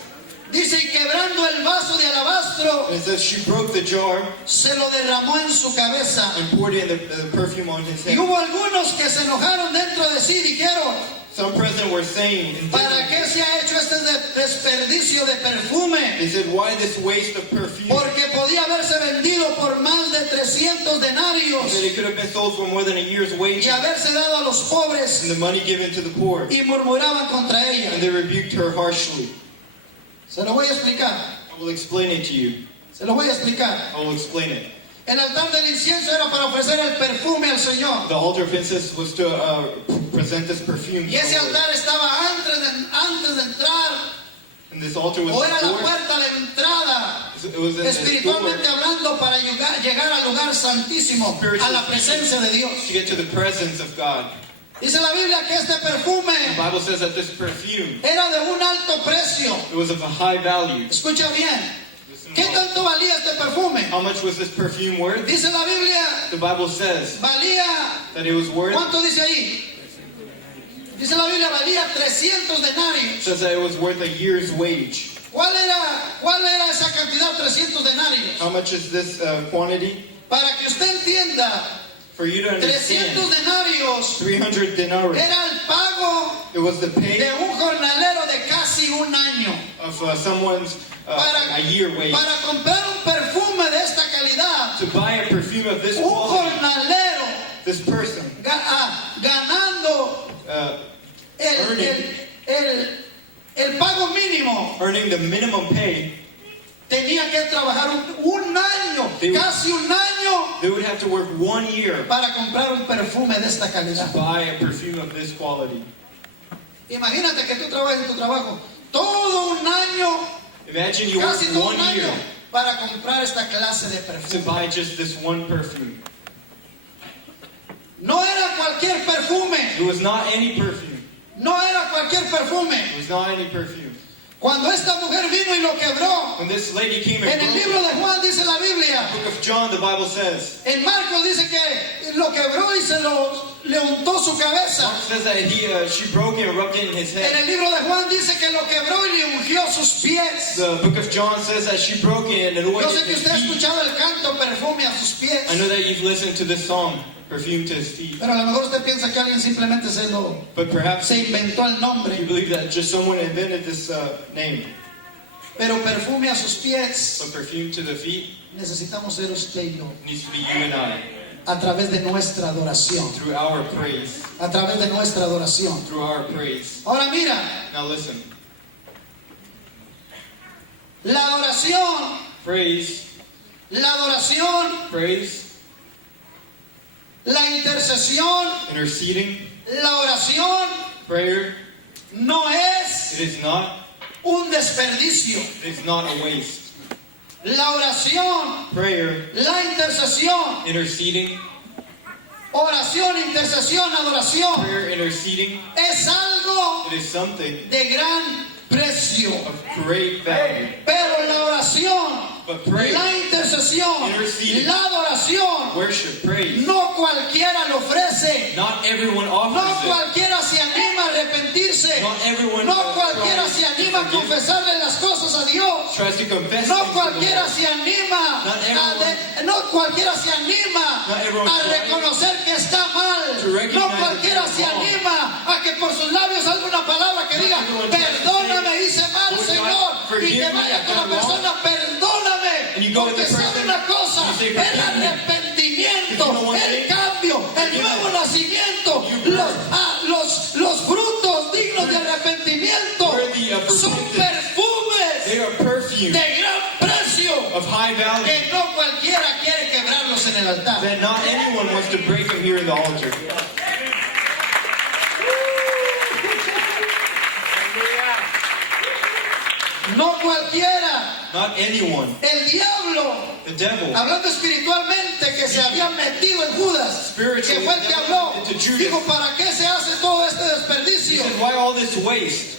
Dice, y quebrando el vaso de alabastro, And it says she broke the jar se lo derramó en su cabeza. and poured in the perfume on his Y head. hubo algunos que se enojaron dentro de sí, dijeron, Some present were saying, ¿para qué se ha hecho este desperdicio de perfume? they said, why this waste of perfume? Porque podía haberse vendido por más de 300 That denarios it could have been sold for more than a year's y wage haberse dado a los pobres, and the money given to the poor. y murmuraban contra ella. And they rebuked her harshly. Se lo voy a explicar. I will explain it to you. Se lo voy a explicar. I will explain it. El altar del incienso era para ofrecer el perfume al Señor. The altar of incense was to present this perfume. Y ese altar estaba antes de entrar, And this altar was o era la before- puerta de entrada, it was in the espiritualmente door hablando, para llegar al lugar santísimo, a la presencia de Dios. to get to the presence of God. Dice la Biblia que este perfume The Bible says that this perfume, era de un alto precio. it was of a high value. Escucha bien. Listen ¿Qué well. tanto valía este perfume? How much was this perfume worth? Dice la Biblia, The Bible says valía, that it was worth, ¿cuánto dice ahí? Dice la Biblia, valía 300 denarios. says that it was worth a year's wage. ¿Cuál era esa cantidad? 300 denarios. How much is this quantity? Para que usted entienda, For you to 300 understand, denarios 300 denarii. era el pago It was the de pay un jornalero de casi un año. of someone's a year wage. Para comprar un perfume de esta calidad, To buy a perfume of this un quality, jornalero this person ganando el pago mínimo, earning the minimum pay, tenía que trabajar un año, casi un año, they would have to work 1 year para comprar un perfume de esta to calidad. buy a perfume of this quality. Imagínate que tú trabajas en tu trabajo todo un año, Imagine you work casi todo 1 un año, year para comprar esta clase de to perfume. buy just this one perfume. No era cualquier perfume, It was not any perfume. no era cualquier perfume. It was not any perfume. Cuando esta mujer vino y lo quebró, When this lady came en and el broke libro it, de Juan dice la Biblia, the book of John, the Bible says, en Marcos dice que lo quebró y se lo le untó su cabeza. Mark says that she broke it and rubbed it in his En head. el libro de Juan dice que lo quebró y le ungió sus pies. The book of John says that she broke it and Yo anointed sé que his usted ha feet. escuchado el canto Perfume a sus pies. I know that you've listened to this song, Perfume to His Feet. Pero a lo mejor usted piensa que alguien simplemente But perhaps se inventó el you nombre. believe that just someone invented this name. Pero perfume a sus pies But perfume to the feet necesitamos ser usted y yo. needs to be you and I. A través de nuestra adoración. Through our praise. A través de nuestra adoración. Through our praise. Ahora mira, Now listen. la adoración, Praise. la adoración, Praise. la intercesión, Interceding. la oración Prayer. no It es is not. un desperdicio. It is not a waste. La oración, Prayer. la intercesión, Interceding. oración, intercesión, adoración Prayer. Interceding. es algo It is something de gran precio. of great value. Pero la oración, But prayer, la intercesión, interceding, la adoración, worship, praise. no cualquiera lo ofrece. Not everyone No offers it. cualquiera se anima a arrepentirse. Not everyone No cualquiera tries se to anima a forgive. confesarle las cosas a Dios. Tries to confess No things to the cualquiera Lord. se anima Not everyone- no cualquiera se anima Not everyone a tries reconocer que está mal. to recognize No cualquiera that se they're wrong. anima a que por sus labios salga una palabra que Not diga, everyone tries to perdóname, hice mal, "Lord God, Señor. Y forgive que me, vaya I've con la done wrong." persona, perdóname. And you go with Porque the sabe person, una cosa, you say, el "Forgive me." arrepentimiento, If you know one el thing, cambio, el forgive me. nuevo nacimiento, You los frutos dignos de arrepentimiento Worthy of son repentance. perfumes They are perfume de gran precio of high value que no cualquiera quiere quebrarlos en el altar. that not anyone wants to break them here in the altar. No cualquiera. Not anyone. El diablo, The devil. hablando espiritualmente, que se había metido en Judas, que Spiritually, fue el que habló, into Judas. dijo, ¿para qué se hace todo este He desperdicio? said, why all this waste?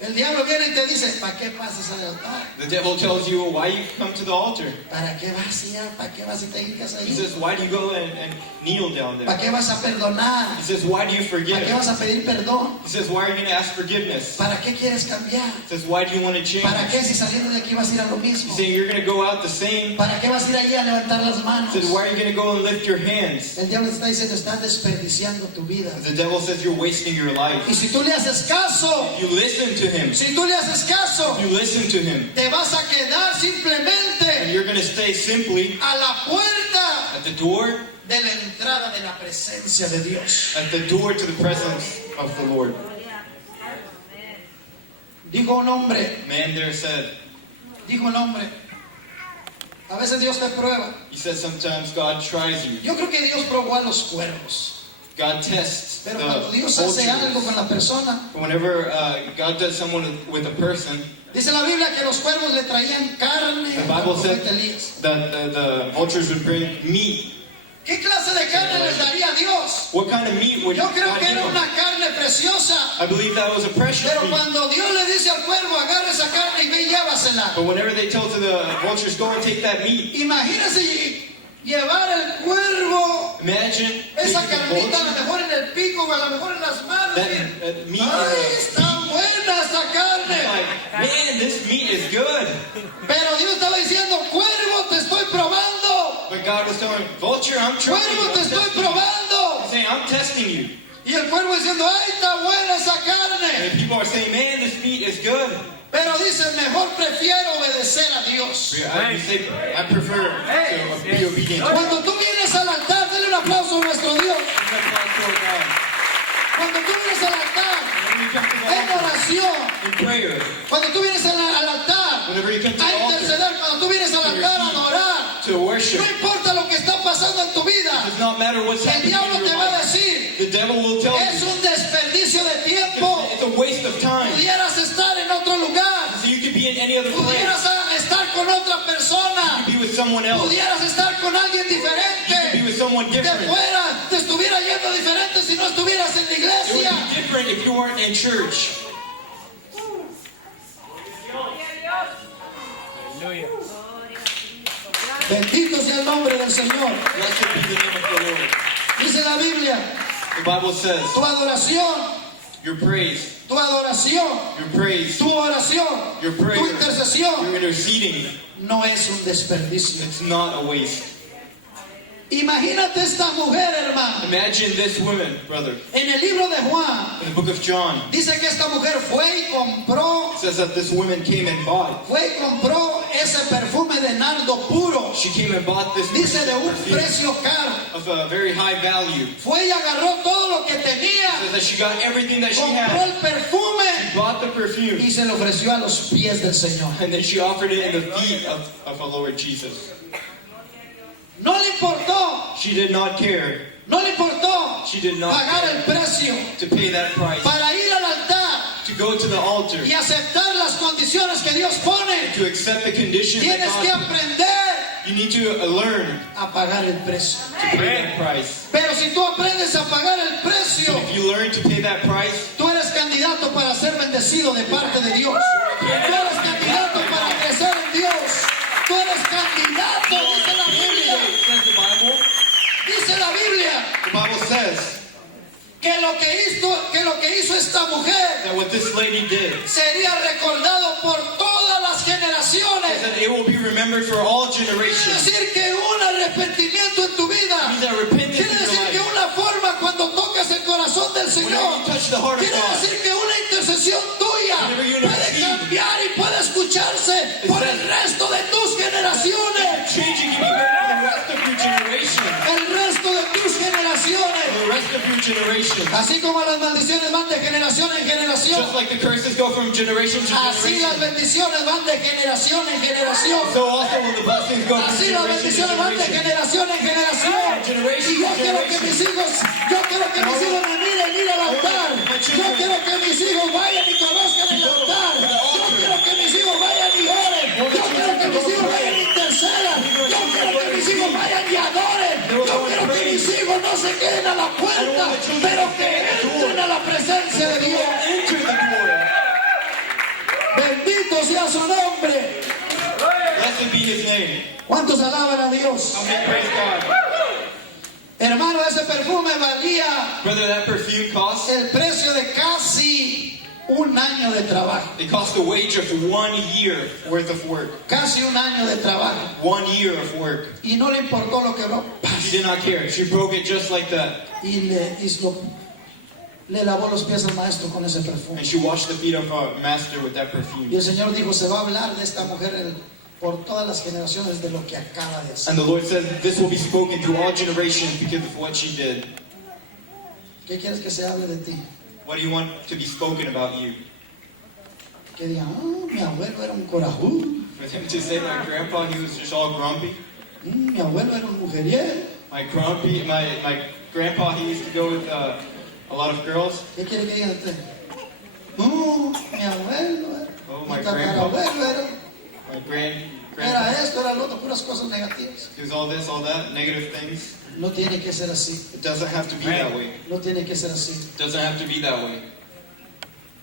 El diablo viene y te dice, ¿para qué pasas al altar? The devil tells you, why you come to the altar? ¿Para qué vas ya? ¿Para qué vas y te hincas He ahí? says, why do you go and kneel down ¿Para there? qué vas a perdonar? He says, why do you ¿Para qué forgive? vas a pedir perdón? He says, why are you going to ask forgiveness? ¿Para qué quieres cambiar? He says, why do you want to change? ¿Para qué si saliendo de aquí vas a ir a lo mismo? He's saying, you're going to go out the same. ¿Para qué vas a ir allí a levantar las manos? He said, why are you going to go and lift your hands? El diablo te está diciendo, estás desperdiciando tu vida. The devil says, you're wasting your life. Y si tú le haces caso, You listen to him. si tú le haces caso, You listen to him. te vas a quedar And simplemente you're going to stay simply a la puerta at the door, de la entrada de la presencia de Dios. at the door to the presence of the Lord. Dijo un hombre, Man there said, a veces Dios te prueba. he said sometimes God tries you. Yo creo que Dios probó a los cuervos. God tests the Pero cuando Dios hace algo con vultures. la persona, Whenever God does someone with a person, dice la Biblia que los cuervos le traían carne the al Bible said profeta Elías. that the vultures would bring meat. ¿Qué clase de carne les daría Dios? What kind of meat would Yo creo God que give era them? una carne preciosa. I believe that was a precious Pero meat. cuando Dios le dice al cuervo, agarra esa carne y ve y llévasela. But whenever they tell to the vultures, go and take that meat. Imagínese llevar el cuervo, Imagine esa taking the carnita a lo vulture, mejor en el pico o a lo mejor en las manos. that meat ¡Ay, is está buena esa carne! like, man, this meat is good. Pero Dios estaba diciendo, cuervo, te estoy probando. But God was telling him, vulture, I'm trying Cuervo, te you. estoy probando. He's saying, I'm testing you. Y el cuervo diciendo, ¡ay, está buena esa And carne! people are saying, man, this meat is good. Pero dice, mejor prefiero obedecer a Dios. I prefer to be obedient. Cuando tú vienes al altar, dale un aplauso a nuestro Dios. Cuando tú vienes al altar, en oración, In prayer, cuando tú vienes al altar, whenever you come to a the altar, interceder, cuando tú vienes al altar a adorar, to worship, no importa lo que está pasando en tu vida, it does not matter what's el happening diablo in te your va a life. decir, The devil will tell es you un desperdicio de tiempo, it's a waste of time. pudieras estar en otro lugar, So you could be in any other place. pudieras estar con otra persona, You could be with someone else. pudieras estar con alguien You could be diferente, with someone te different. te estuviera yendo diferente si no estuvieras en la It would iglesia. be different if you weren't in church. Aleluya. Bendito sea el nombre del Señor. Blessed be the name of the Lord. Dice la Biblia, The Bible says, tu adoración, your praise, tu adoración, your praise, tu oración, your tu prayer, intercesión your interceding, no es un desperdicio. it's not a waste. Imagínate esta mujer, hermano. Imagine this woman, brother. En el libro de Juan In the book of John, dice que esta mujer fue y compró, it says that this woman came and bought. ese perfume de nardo puro. She came and bought this Dice de un perfume precio caro. of a very high value. Fue y agarró todo lo que tenía, It says that she got everything that she compró had, el perfume bought the perfume, y se lo ofreció a los pies del Señor. and then she offered it in the feet of our Lord Jesus. No le importó, She did not care. no le importó She did not pagar el precio to pay that price, para ir al altar to go to the altar, y aceptar las condiciones que Dios pone. to accept the conditions that Tienes que God. aprender You need to learn a pagar el precio. to pay that price. Pero si tú aprendes a pagar el precio, If you learn to pay that price, tú eres candidato para ser bendecido de parte de Dios. Tú eres candidato para crecer en Dios. Tú eres candidato, dice la Biblia. says the Bible. Dice la Biblia The Bible says que lo que hizo esta mujer that what this lady did, sería recordado por todas las is generaciones. that it will be remembered for all Quiere generations. decir que un arrepentimiento en tu vida. Means that repentance Quiere in your decir que life. una forma cuando tocas el corazón del Whenever Señor. you touch the heart of Quiere God, decir que una intercesión tuya Whenever you puede intercede, cambiar y puede escucharse por el resto de tus generaciones. changing can be heard for the rest of your generation. El resto de tus generaciones. For the rest of your generation. Así como las maldiciones van de generación en generación, Just like the curses go from generation to así las generation, bendiciones van de generación en generación. so also will the blessings go from Así las generation to bendiciones van de generation. generación en generación. Generation Y yo to quiero que generation. mis hijos me miren ir al altar. Yo quiero que mis hijos vayan y conozcan el altar. Yo quiero que mis hijos vayan y oren. Yo quiero que mis hijos vayan y intercedan. Yo quiero que mis hijos vayan y adoren. Yo quiero que mis hijos no se queden a la puerta, pero que entren a la presencia de Dios. Enter the door. Bendito sea su nombre. Blessed be his name. ¿Cuántos alaban a Dios? How many praise God? Hermano, ese perfume valía Brother, that perfume cost, el precio de casi un año de trabajo. it cost the wage of 1 year worth of work. Casi un año de trabajo. 1 year of work. Y no le importó lo quebró. She did not care. She broke it just like that. Y le lavó los pies al maestro con ese perfume. And she washed the feet of our master with that Y perfume. el Señor dijo, se va a hablar de esta mujer por todas las generaciones de lo que acaba de hacer. And the Lord said, this will be spoken through all generations because of what she did. ¿Qué quieres que se hable de ti? What do you want to be spoken about you? Que digan, mi abuelo era un corajudo. For them to say my grandpa, he was just all grumpy. Mi abuelo era un mujeriego. My grandpa, he used to go with a lot of girls. ¿Qué quiere que digan usted? No, mi abuelo era. Oh, Mi my grandpa. tatarabuelo era. My grandpa, Era esto, era lo otro, puras cosas negativas. he was all this, all that, negative things. No tiene que ser así. It doesn't have to be that way. No tiene que ser así. It doesn't have to be that way.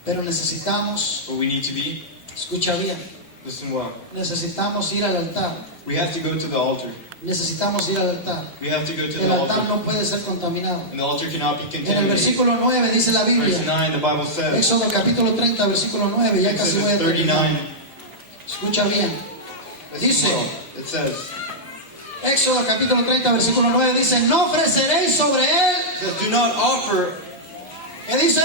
Pero necesitamos, But we need to be, escucha bien, listen well. necesitamos ir al altar. We have to go to the altar. Necesitamos ir al altar. We have to go to El the altar altar. no puede ser contaminado. And the altar cannot be En el contaminated. versículo 9 dice la Verse Biblia, 9, the Bible says, Éxodo capítulo 30, versículo 9, ya casi voy a Exodus terminar. 39, Escucha bien. listen Dice, well. It says, Éxodo capítulo 30, versículo 9 dice, no ofreceréis sobre él, it says, do not offer, ¿qué dice?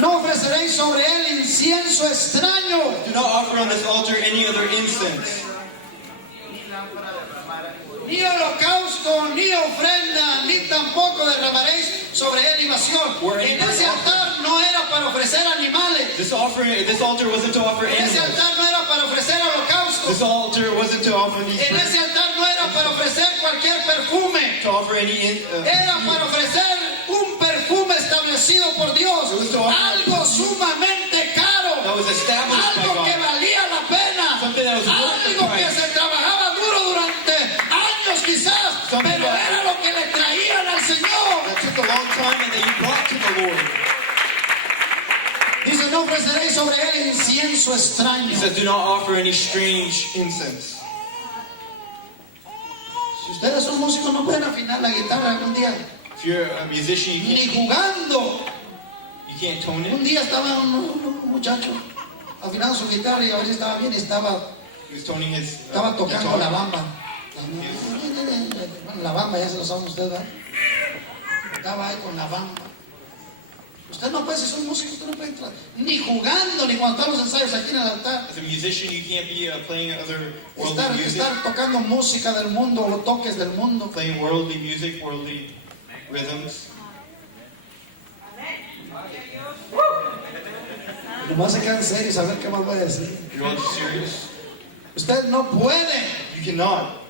No ofreceréis sobre él incienso extraño, do not offer on this altar any other incense, ni holocausto, ni ofrenda, ni tampoco derramaréis sobre él libación. En ese altar no era para ofrecer animales. This altar wasn't to offer En ese animals. altar no era para ofrecer This holocaustos. altar wasn't to offer En ese altar no era para ofrecer cualquier perfume. to offer any Era para ofrecer un perfume establecido por Dios. Algo sumamente caro. that was established by Algo que God. valía la pena. Something that was worth the Algo que price. se trabajaba duro durante años quizás. Pero era lo que le traían al Señor. That took a long time and that you brought to the Lord. Dice, no ofreceréis sobre él incienso extraño. He says, do not offer any strange incense. Ustedes son músicos, no pueden afinar la guitarra algún día. If you're a musician, you Ni can't, jugando. you can't tone Un it. día estaba un muchacho afinando su guitarra y a ver si estaba bien y estaba He was toning his tocando guitar. la bamba. Bueno, la bamba ya se lo saben ustedes, ¿verdad? Estaba ahí con la bamba. Usted no puede, si son músicos, usted no puede entrar ni jugando, ni cuando están los ensayos aquí en el altar. As a musician, you can't be playing other worldly music, Estar tocando música del mundo o toques del mundo. playing worldly music, worldly rhythms. Nomás se quedan serios a ver qué más voy a decir. You're all serious? Usted no puede, You cannot.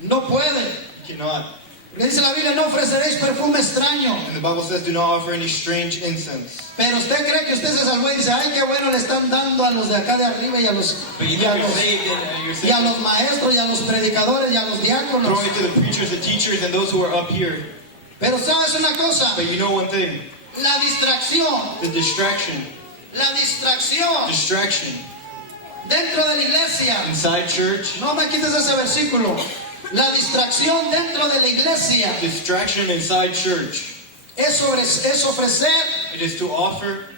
no puede. You cannot. Me dice la Biblia, no ofreceréis perfume extraño. And the Bible says, do not offer any strange incense. Pero usted cree que usted se salvó y dice, ay, qué bueno le están dando a los de acá de arriba y a los, But you y a think you're los, saved, and you're y a saved. los maestros y a los predicadores y a los diáconos. Throwing it to the preachers, the teachers, and those who are up here. Pero sabes una cosa, But you know one thing, la distracción, the distraction dentro de la iglesia. inside church, No me quites ese versículo. La distracción dentro de la iglesia distraction inside church. es ofrecer. It is to offer.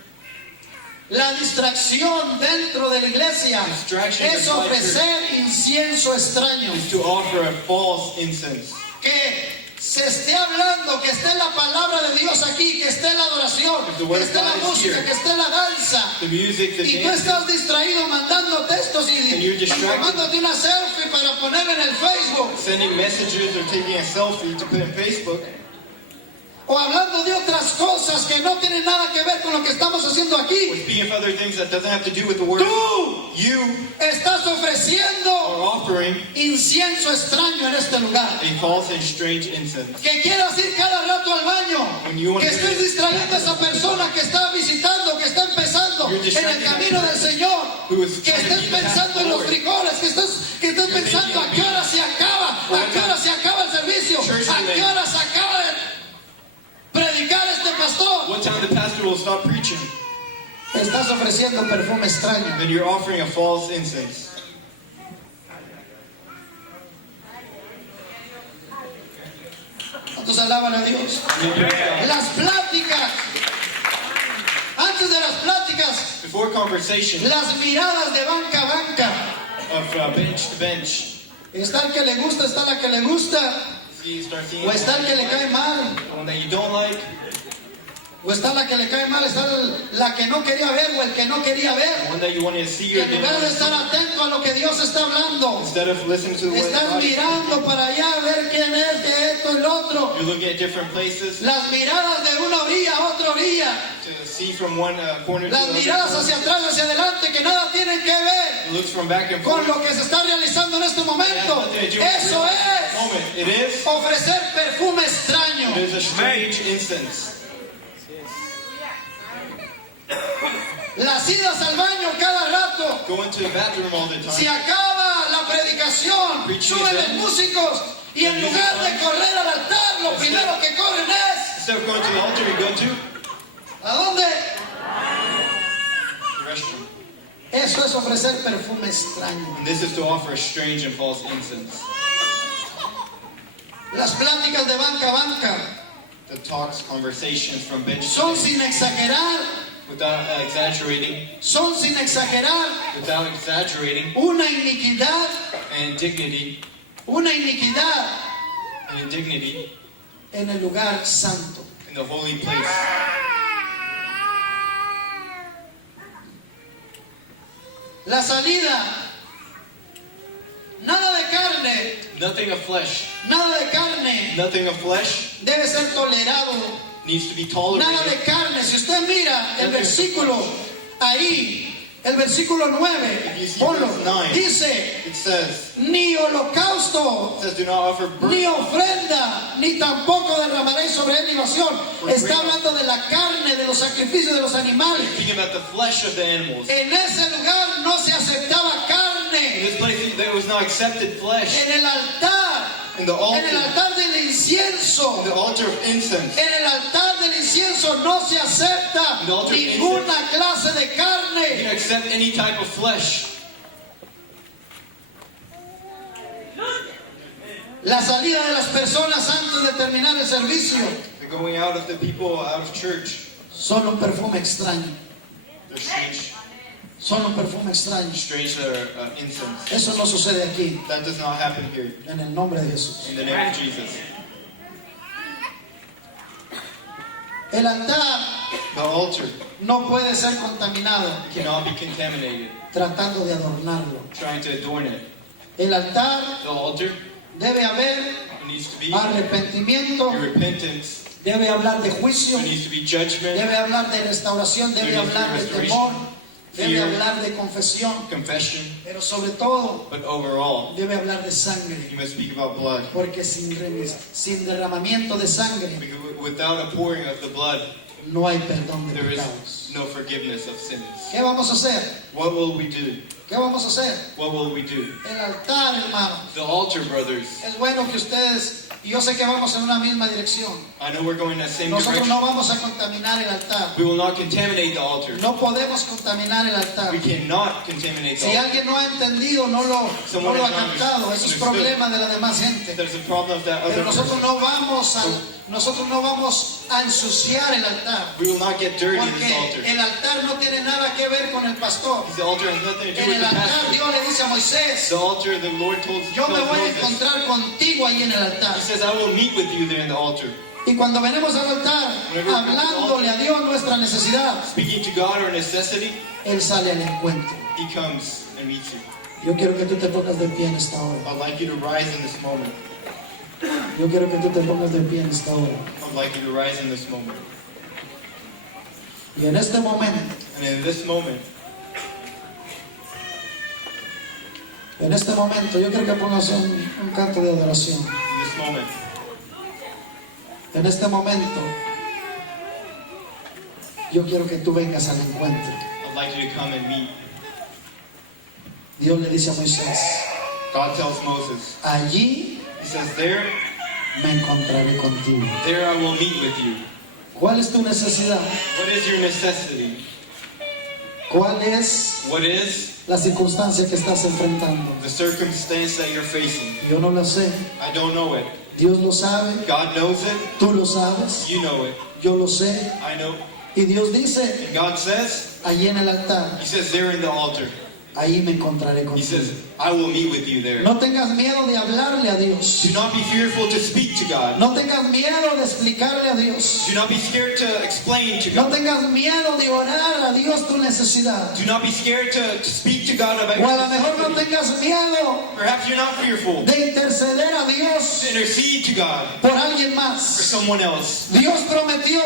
La distracción dentro de la iglesia Distraction es inside ofrecer incienso extraño. Is to offer a false incense. Que se esté hablando, que esté la palabra de Dios aquí, que esté la adoración, If the word que of esté la God is música, here, que esté la danza. The music, the Y tú dance, estás distraído mandando textos And y you're distracted. tomándote una selfie para poner en el Facebook. sending messages or taking a selfie to put in Facebook, O hablando de otras cosas que no tienen nada que ver con lo que estamos haciendo or aquí. speaking of other things that doesn't have to do with the word. Tú You estás ofreciendo are offering incienso extraño en este lugar. a false and strange incense. Que quieras ir cada rato al baño, When you want que to estés distrayendo a esa persona que está visitando, que está empezando You're en el distracting camino del Señor, who is que trying to estés be the path pensando of en the los Lord. frijoles, que estés pensando a qué hora se acaba, a qué hora se acaba el servicio, Church a qué today. hora se acaba de predicar este pastor. What time the pastor will stop preaching? Estás ofreciendo perfume extraño. Then you're offering a false incense. ¿Cuántos alaban a Dios? Las pláticas, antes de las pláticas, Before conversation, las miradas de banca a banca. of bench to bench, Está el que le gusta, está la que le gusta, start seeing o está el que le cae mal, the one that you don't like, o está la que le cae mal, está la que no quería ver o el que no quería the ver. one that you wanted to see Y or en didn't lugar want de to estar see. atento a lo que Dios está hablando, Instead of listening to what estás God is saying, mirando para allá a ver quién es, que esto y lo otro. you're looking at different places Las miradas de una orilla a otra orilla, to see from one corner to las the miradas other. hacia atrás, hacia adelante, que nada tienen que ver It looks from back and con forth. lo que se está realizando en este It has momento. nothing to do with Eso the es moment. It is. ofrecer perfume extraño. It is a strange incense. Las idas al baño cada rato. Go into the bathroom all the Se time. acaba la predicación, Preaching suben is los done. músicos y en lugar de correr al altar, lo primero que corren es Instead of going to the altar, you go to ¿a dónde? the restroom. Eso es ofrecer perfume extraño. And this is to offer a strange and false incense. Las pláticas de banca a banca The talks, conversations from bench to son bench, sin exagerar, without exaggerating, una iniquidad, and indignity, and indignity en el lugar santo. in the holy place. La salida, nada de carne, Nothing of flesh. nada de carne Nothing of flesh debe ser tolerado. needs to be Nada de tolerated. carne. Si usted mira el versículo ahí, el versículo 9, ponlo, dice, It says, ni holocausto, do not offer ni burnt ofrenda, ni tampoco derramaréis sobre él libación. Está hablando de la carne, de los sacrificios de los animales. Speaking about the flesh of the animals. En ese lugar no se aceptaba In carne. this place, there was no accepted flesh. En el altar, In the en el altar, altar del incienso, the altar of incense, en el altar del incienso no se acepta In the altar of ninguna clase de you carne. can accept any type La salida de las personas antes de terminar el servicio The going out of the people out of church. son un perfume extraño. They're strange. Son un perfume extraño. Strange incense. Eso no sucede aquí, That does not happen here. en el nombre de Jesús. In the name of Jesus. El altar The altar no puede ser contaminado cannot be contaminated. tratando de adornarlo. Trying to adorn it. El altar The altar debe haber needs to be arrepentimiento, repentance. debe hablar de juicio, There needs to be judgment, debe hablar de restauración, debe There needs to be hablar de restoration, temor, debe fear, hablar de confesión, confession, pero sobre todo but overall, debe hablar de sangre, you must speak about blood. porque sin derramamiento de sangre Because without a pouring of the blood, no hay perdón de there is pecados. no forgiveness of sins. ¿Qué vamos a hacer? What will we do? ¿Qué vamos a hacer? What will we do? El altar, hermano. The altar, brothers. Es bueno que ustedes, y yo sé que vamos en una misma dirección. I know we're going that same Nosotros direction. no vamos a contaminar el altar. We will not contaminate the altar. No podemos contaminar el altar. We cannot contaminate the Si altar. alguien no ha entendido, no lo ha captado, eso es problema de la demás gente. There's a problem of that Pero other nosotros person. no vamos a ensuciar el altar. We will not get dirty in this Porque altar. el altar no tiene nada que ver con el pastor. Because the altar has nothing to do En with el the altar pastor. Dios le dice a Moisés, The altar, the Lord told yo me voy a Moses. encontrar contigo ahí en el altar. He says, I will meet with you there in the altar. Y cuando venimos al altar, hablándole a Dios nuestra necesidad, Speaking to God or necessity, Él sale al encuentro. He comes and meets you. Yo quiero que tú te pongas de pie en esta hora. I'd like you to rise in this moment. Yo quiero que tú te pongas de pie en esta hora. I'd like you to rise in this moment. Y en este momento, And in this moment, yo quiero que pongas un canto de adoración. in this moment, En este momento, yo quiero que tú vengas al encuentro. I'd like you to come and meet. Dios le dice a Moisés, God tells Moses, allí He says, there me encontraré contigo. I will meet with you. ¿Cuál es tu necesidad? What is your necessity? ¿Cuál es What is la circunstancia que estás enfrentando? the circumstance that you're facing? Yo no lo sé. I don't know it. Dios lo sabe. God knows it. Tú lo sabes. You know it. Yo lo sé. I know. Y Dios dice, And God says, allí en el altar, He says, there in the altar. ahí me encontraré He contigo. says, I will meet with you there. No tengas miedo de hablarle a Dios. Do not be fearful to speak to God. No tengas miedo de explicarle a Dios. Do not be scared to explain to No God. tengas miedo de orar a Dios tu necesidad. Do not be scared to speak to God about O your a lo mejor no necessity. tengas miedo Perhaps you're not fearful de interceder a to Dios intercede to God por alguien for más. someone else. Dios prometió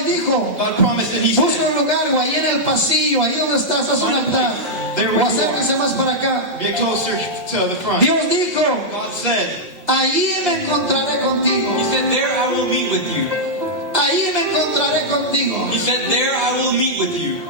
y dijo, God promised and He busca said, un lugar o ahí en el pasillo, ahí donde estás, haz un altar. there O we go. acérquese más para acá. Get closer to the front. Dios dijo, God said, allí me encontraré contigo. He said, there I will meet with you. Ahí me encontraré contigo. He said, there I will meet with you.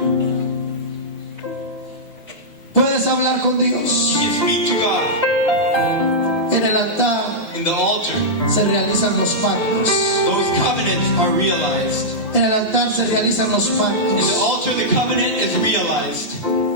Puedes hablar con You Dios. can speak to God. En el altar In the altar, se realizan los pactos. those covenants are realized. En el altar se realizan los In the pactos. altar, the covenant is realized.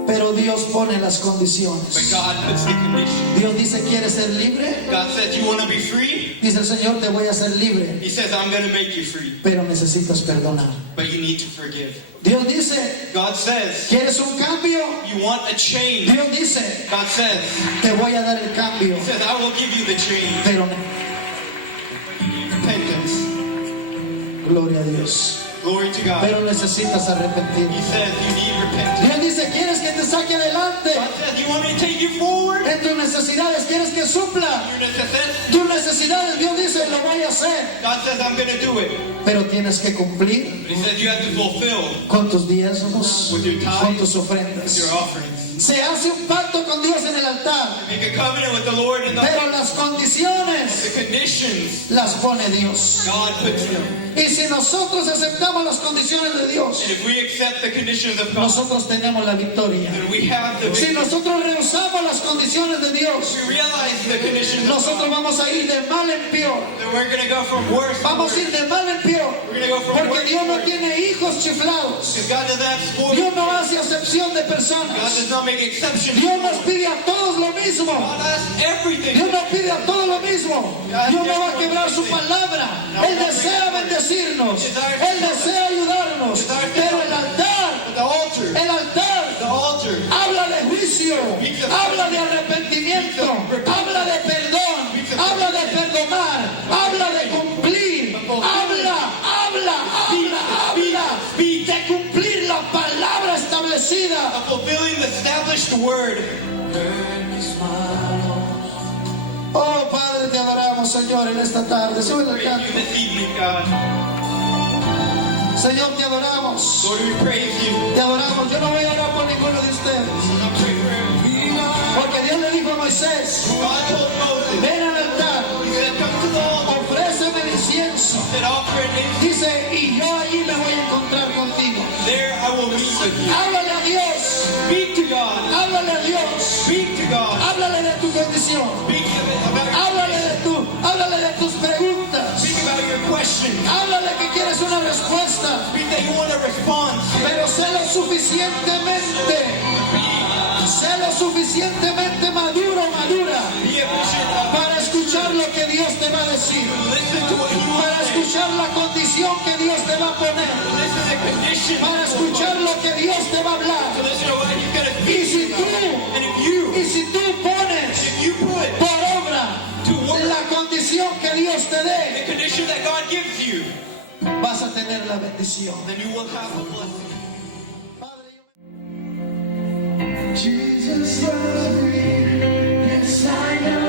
Pero Dios pone las But condiciones. God puts the condition. Dios dice, ¿quieres ser libre? God says, you want to be free? Dice el Señor, te voy a hacer libre. He says, I'm going to make you free. Pero necesitas perdonar. But you need to forgive. Dios dice, God says, ¿quieres un cambio? you want a change. Dios dice, God says, te voy a dar el cambio. He says, I will give you the change. Pero, But you need repentance. gloria a Dios. Glory to God. Pero necesitas arrepentir. He says, you need repentance. Dios dice, ¿quieres que te saque adelante? God says, you want me to take you forward? En tus necesidades, ¿quieres que supla? Your necessity. Tus necesidades, Dios dice, lo voy a hacer. God says, I'm going to do it. Pero tienes que cumplir But He says, you have to fulfill con tus diezmos, with your con tithes, tus with ofrendas. your offerings. Se hace un pacto con Dios en el altar, Make a covenant with the Lord and pero the las condiciones conditions. las pone Dios. God puts them. Y si nosotros aceptamos las condiciones de Dios, And if we accept the conditions of God, nosotros tenemos la victoria. then we have the Si victory. nosotros rehusamos las condiciones de Dios, We realize the conditions of nosotros God. vamos a ir de mal en peor. Then we're going to go from worse to Vamos a worse. ir de mal en peor. We're going to go from Porque worse Dios to no worse. tiene hijos chiflados. If God doesn't have spoiled Dios no hace acepción de God personas. does not make exceptions. Dios nos pide a todos lo mismo. God asks everything. Dios nos pide a todos lo mismo. Dios no va a quebrar su palabra. Él desea bendecirnos. Él desea ayudarnos. Pero el altar, The altar habla de juicio, habla de arrepentimiento, habla de perdón, habla de perdonar, habla de cumplir, habla de cumplir la palabra establecida. of fulfilling the established word. Oh Padre, te adoramos, Señor, en esta tarde. Sube el Praise canto. you this evening, God. Señor, te adoramos. Lord, we praise you. Te adoramos. Yo no voy a orar por ninguno de ustedes. I pray for him. Porque Dios le dijo a Moisés, God told Moses, ven al altar, he said, come to the altar, ofréceme el incienso. and offer an incense. Dice, y yo allí me voy a encontrar contigo. There I will meet with you. Háblale a Dios. Speak to God. Háblale a Dios. Speak to God. Háblale de tu condición. Speak about Háblale de tus preguntas. speak about your question. Háblale que quieres una respuesta. Speak that you want a response. Pero sé lo suficientemente maduro, madura, Be efficient. para escuchar lo que Dios te va a decir, Listen to what he wants para to say. escuchar la condición que Dios te va a poner, Listen to the condition. para escuchar lo que Dios te va a hablar. Listen to what he's going to Y si tú, And y si tú pones if you put por obra to work la condición que Dios te dé, the condition that God gives you, vas a tener la bendición. then you will have a blessing. Jesus loves me, yes I know.